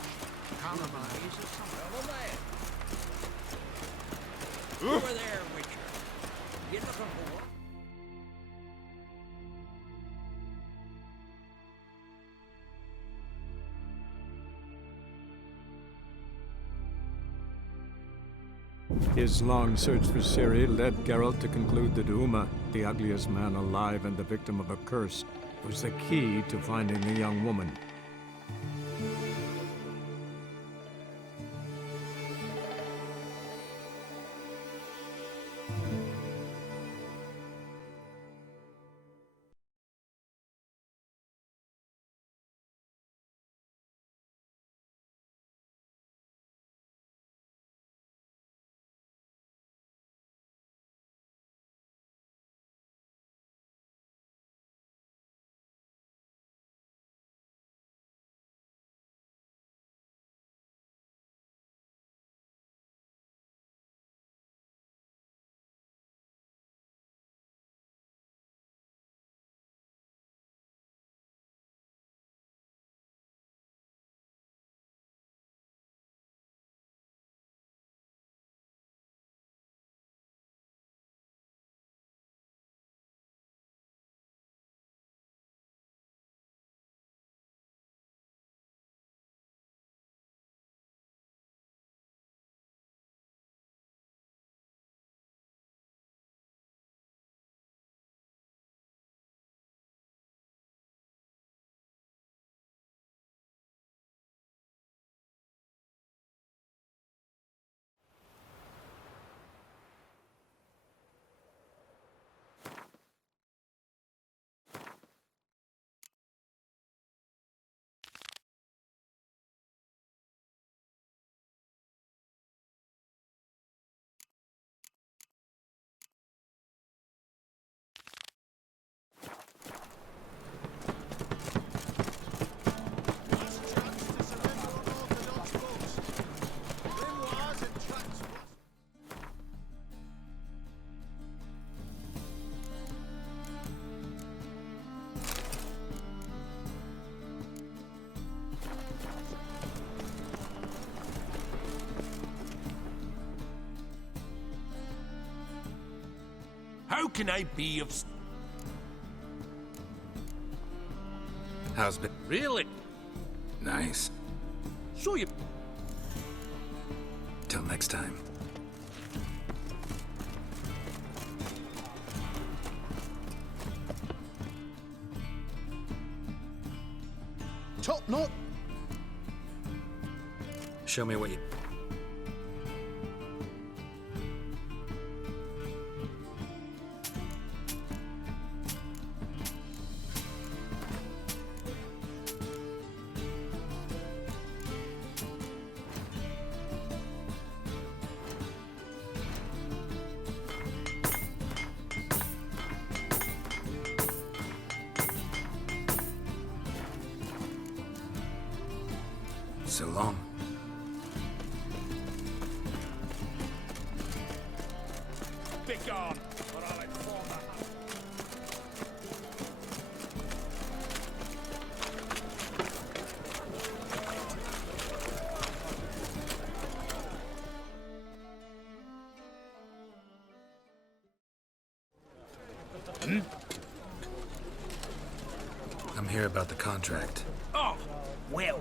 calamine. Over there, Witcher. You looking for work? His long search for Ciri led Geralt to conclude that Uma, the ugliest man alive and the victim of a curse, was the key to finding the young woman. How can I be of... How's it? Really? Nice. So you... Till next time. Top knot. Show me what you... So long. Begone, or I'll inform the house. I'm here about the contract. Oh, well,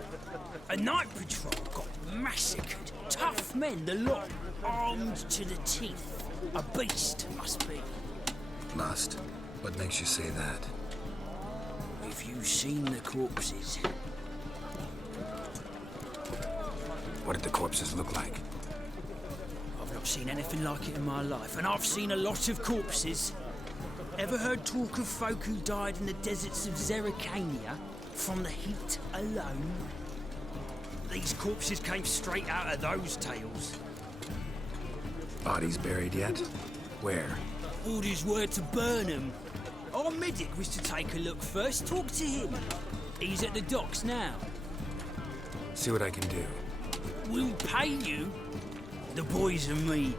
a night patrol got massacred. Tough men, the lot, armed to the teeth. A beast, must be. Must? What makes you say that? Have you seen the corpses? What did the corpses look like? I've not seen anything like it in my life, and I've seen a lot of corpses. Ever heard talk of folk who died in the deserts of Zerrikania from the heat alone? These corpses came straight out of those tales. Bodies buried yet? Where? Orders were to burn them. Our medic was to take a look first. Talk to him. He's at the docks now. See what I can do. We'll pay you. The boys and me,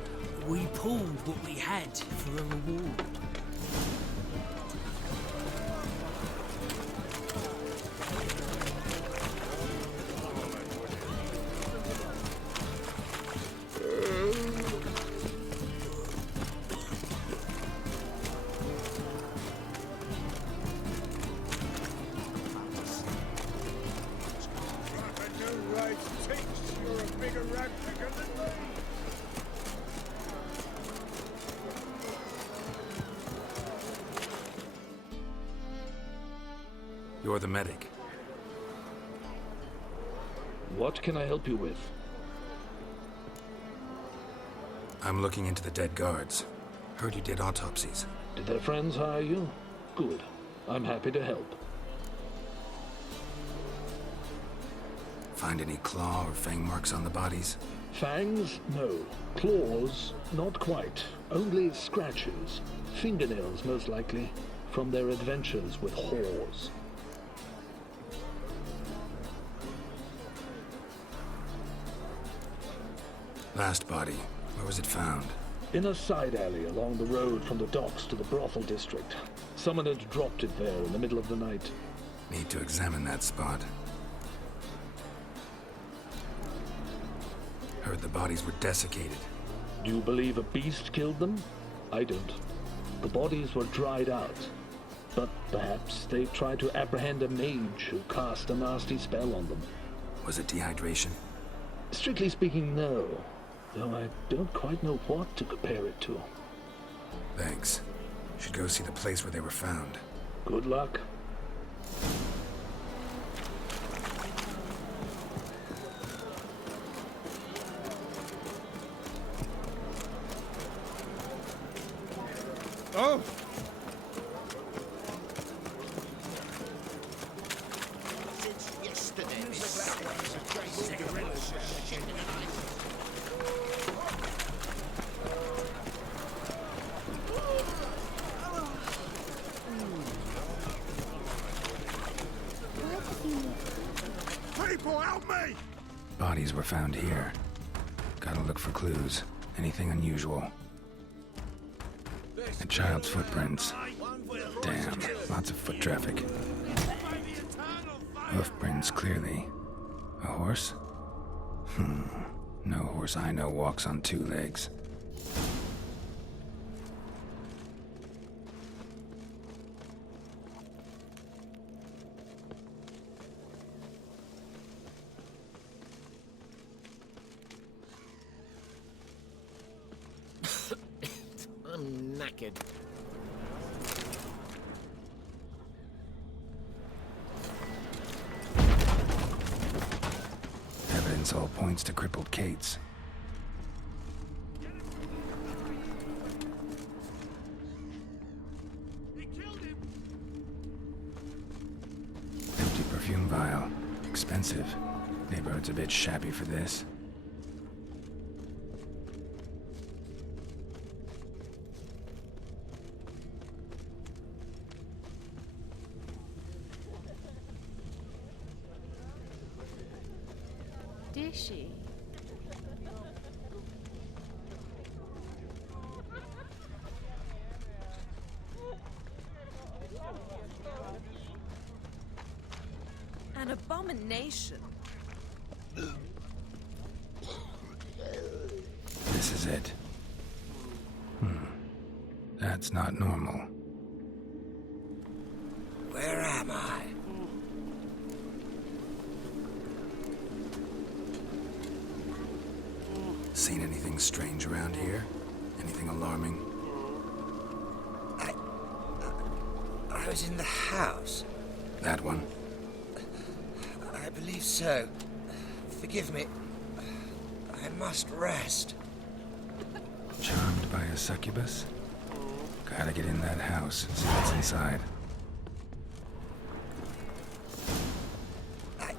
we pulled what we had for a reward. I think you're a bigger rat picker than me. You're the medic. What can I help you with? I'm looking into the dead guards. Heard you did autopsies. Did their friends hire you? Good. I'm happy to help. Find any claw or fang marks on the bodies? Fangs? No. Claws? Not quite. Only scratches. Fingernails, most likely, from their adventures with whores. Last body, where was it found? In a side alley along the road from the docks to the brothel district. Someone had dropped it there in the middle of the night. Need to examine that spot. Heard the bodies were desiccated. Do you believe a beast killed them? I don't. The bodies were dried out. But perhaps they tried to apprehend a mage who cast a nasty spell on them. Was it dehydration? Strictly speaking, no. Though I don't quite know what to compare it to. Thanks. Should go see the place where they were found. Good luck. Oh! Since yesterday, People, help me! Bodies were found here. Gotta look for clues. Anything unusual. A child's footprints. Damn, lots of foot traffic. Hoof prints, clearly. A horse? No horse I know walks on two legs. I'm knackered. Evidence all points to crippled Kate's. Empty perfume vial. Expensive. Neighborhood's a bit shabby for this. Dishy. An abomination. This is it. That's not normal. Where am I? Seen anything strange around here? Anything alarming? I was in the house. That one? I believe so. Forgive me. I must rest. Charmed by a succubus? Gotta get in that house, see what's inside. I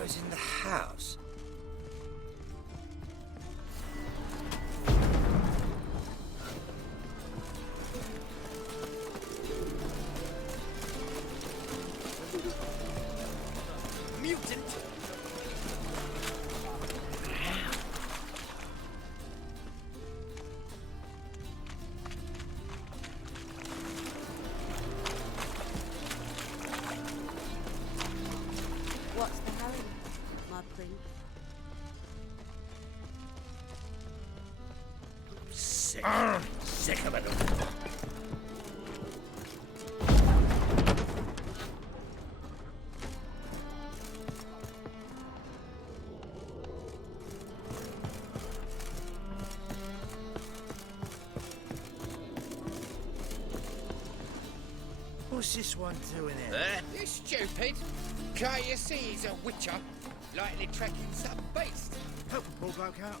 was in the house. Mutant! What's the hurry, my prince? Sick. Sick of it. What's this one doing here? You stupid. Can't you see he's a witcher? Likely tracking some beast. Help the poor bloke out.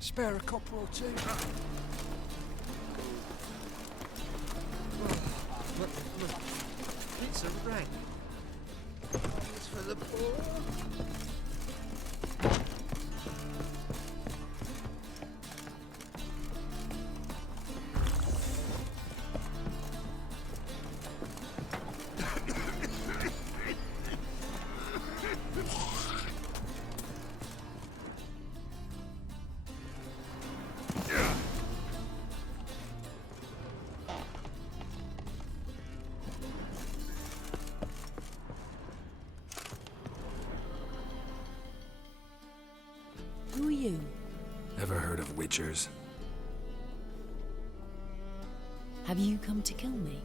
Spare a copper or two. Look, it's a rag. It's for the poor. Who are you? Ever heard of witchers? Have you come to kill me?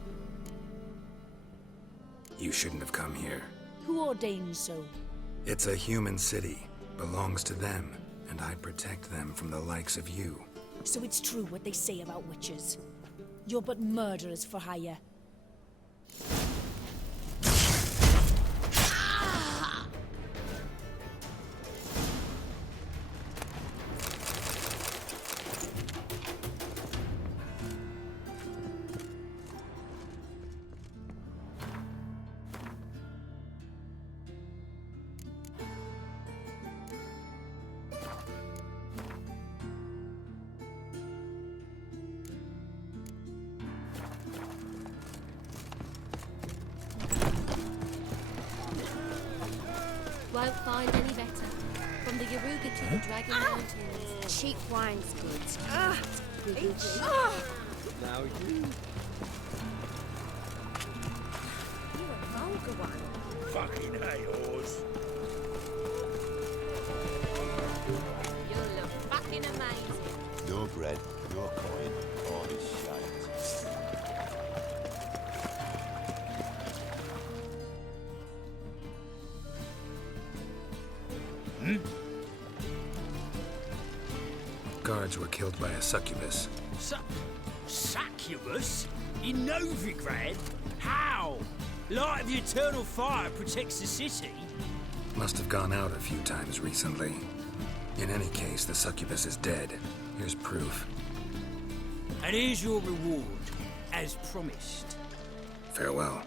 You shouldn't have come here. Who ordains so? It's a human city. Belongs to them, and I protect them from the likes of you. So it's true what they say about witches. You're but murderers for hire. Won't find any better. From the Yaruga to the Dragon Mountains. Cheap wine's goods. Now you. You're a vulgar one. Fucking hey, Oz. You look fucking amazing. No bread, no coin, all this shite. Guards were killed by a succubus. Succubus? In Novigrad? How? Light of the eternal fire protects the city? Must have gone out a few times recently. In any case, the succubus is dead. Here's proof. And here's your reward, as promised. Farewell.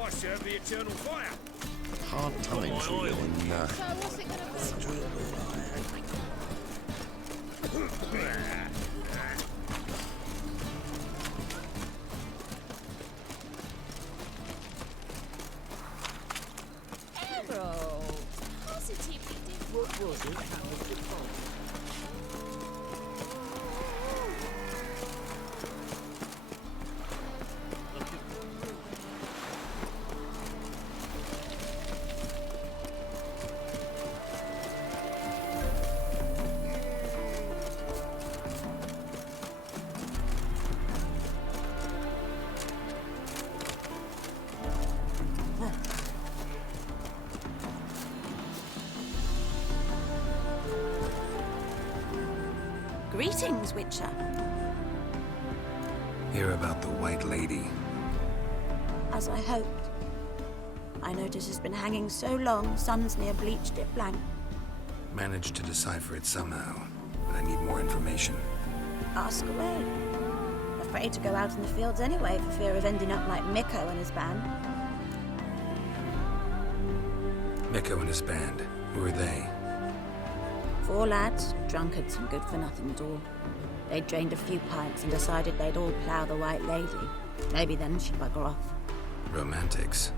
I serve the eternal fire. Hard times really in what's it gonna be? Errol! Positively different. What was it? That was the fault. Greetings, Witcher. Hear about the White Lady. As I hoped. I notice it's been hanging so long, Sun's near bleached it blank. Managed to decipher it somehow, but I need more information. Ask away. Afraid to go out in the fields anyway for fear of ending up like Mikko and his band. Mikko and his band. Who are they? 4 lads, drunkards and good for nothing at all. They'd drained a few pints and decided they'd all plough the White Lady. Maybe then she'd bugger off. Romantics.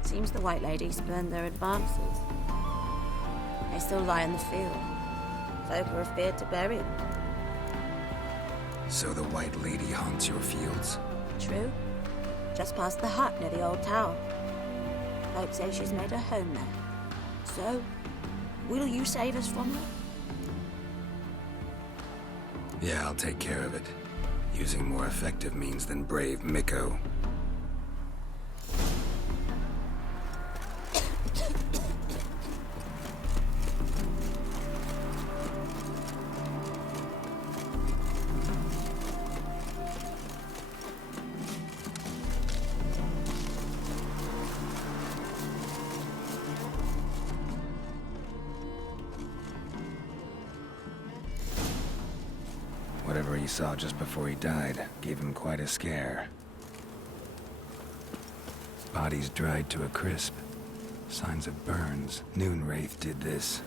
Seems the White Lady spurned their advances. They still lie in the field. Folk are afraid to bury him. So the White Lady haunts your fields? True. Just past the hut near the old tower. Folk say she's made her home there. So, will you save us from her? Yeah, I'll take care of it. Using more effective means than brave Miko. Whatever he saw just before he died gave him quite a scare. Bodies dried to a crisp. Signs of burns. Noonwraith did this.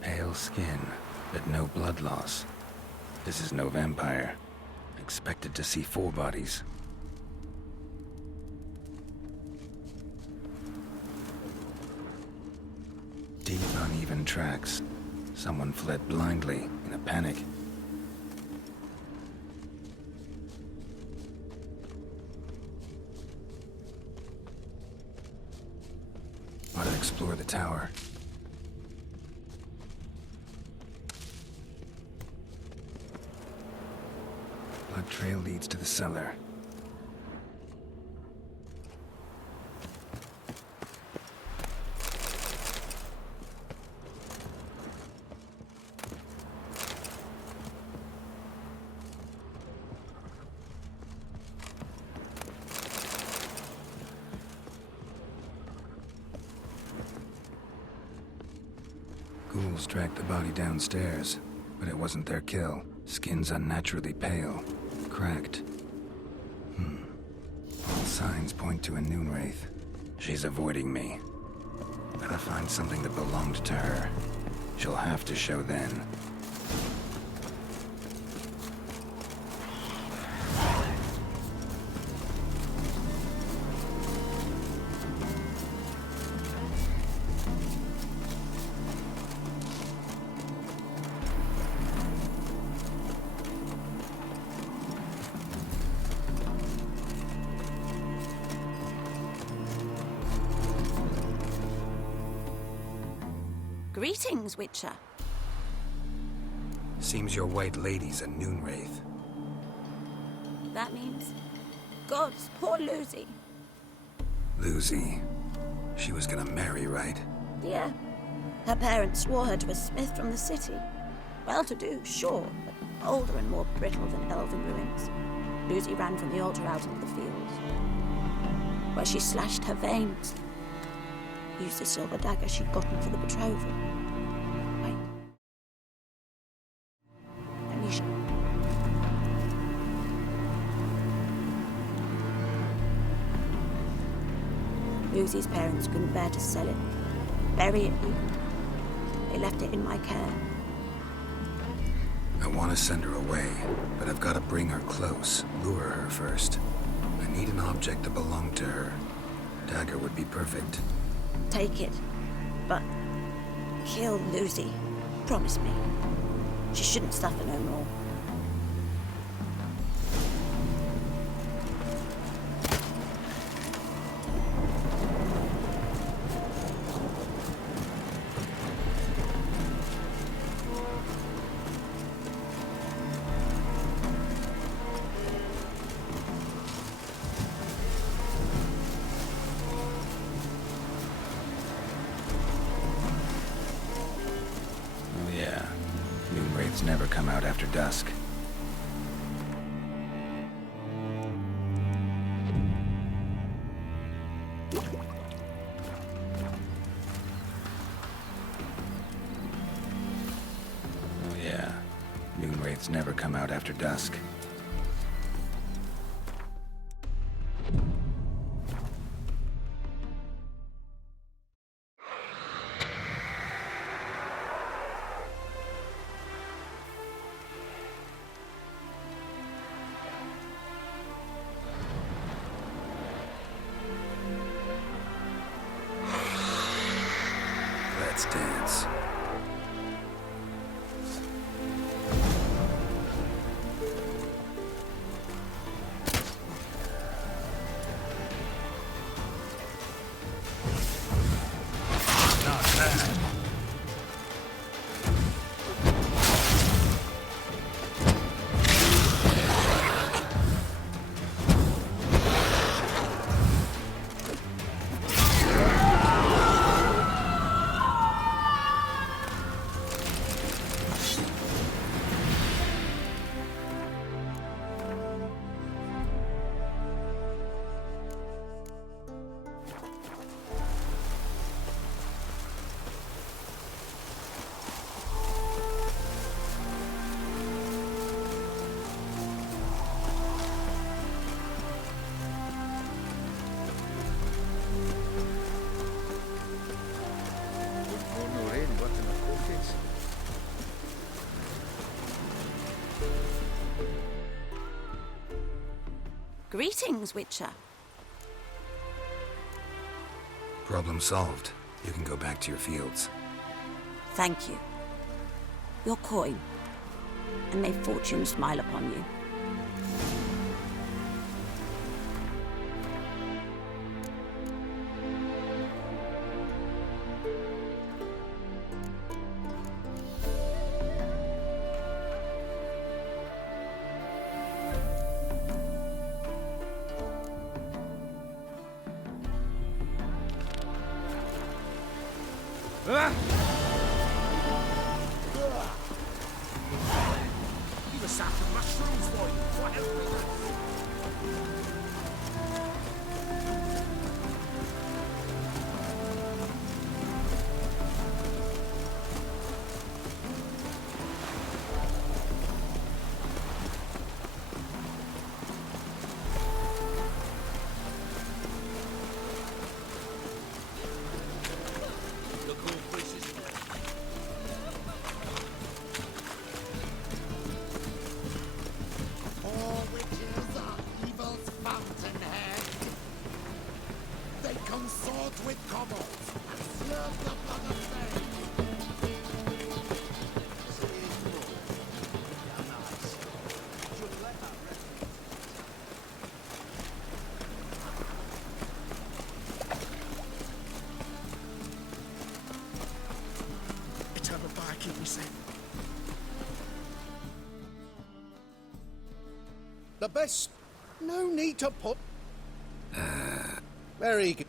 Pale skin, but no blood loss. This is no vampire. Expected to see 4 bodies. Deep, uneven tracks. Someone fled blindly, in a panic. Want to explore the tower? Blood trail leads to the cellar. Ghouls dragged the body downstairs, but it wasn't their kill. Skin's unnaturally pale, cracked. All signs point to a Noonwraith. She's avoiding me. Gotta find something that belonged to her. She'll have to show then. Greetings, Witcher. Seems your White Lady's a Noonwraith. That means... Gods, poor Lucy. Lucy. She was gonna marry, right? Yeah. Her parents swore her to a smith from the city. Well-to-do, sure, but older and more brittle than elven ruins. Lucy ran from the altar out into the fields, where she slashed her veins. Used the silver dagger she'd gotten for the betrothal. Wait. Let me show. Lucy's parents couldn't bear to sell it. Bury it even. They left it in my care. I want to send her away, but I've got to bring her close, lure her first. I need an object that belonged to her. Dagger would be perfect. Take it, but kill Lucy. Promise me. She shouldn't suffer no more. Never come out after dusk. Oh yeah, Noonwraiths never come out after dusk. Let's dance. Greetings, Witcher. Problem solved. You can go back to your fields. Thank you. Your coin. And may fortune smile upon you. He was after mushrooms for you. What else? All witches are evil's fountainhead. They consort with kobolds and slurp the blood of men. Eternal fire, keep me safe. The best. No need to put. Very good.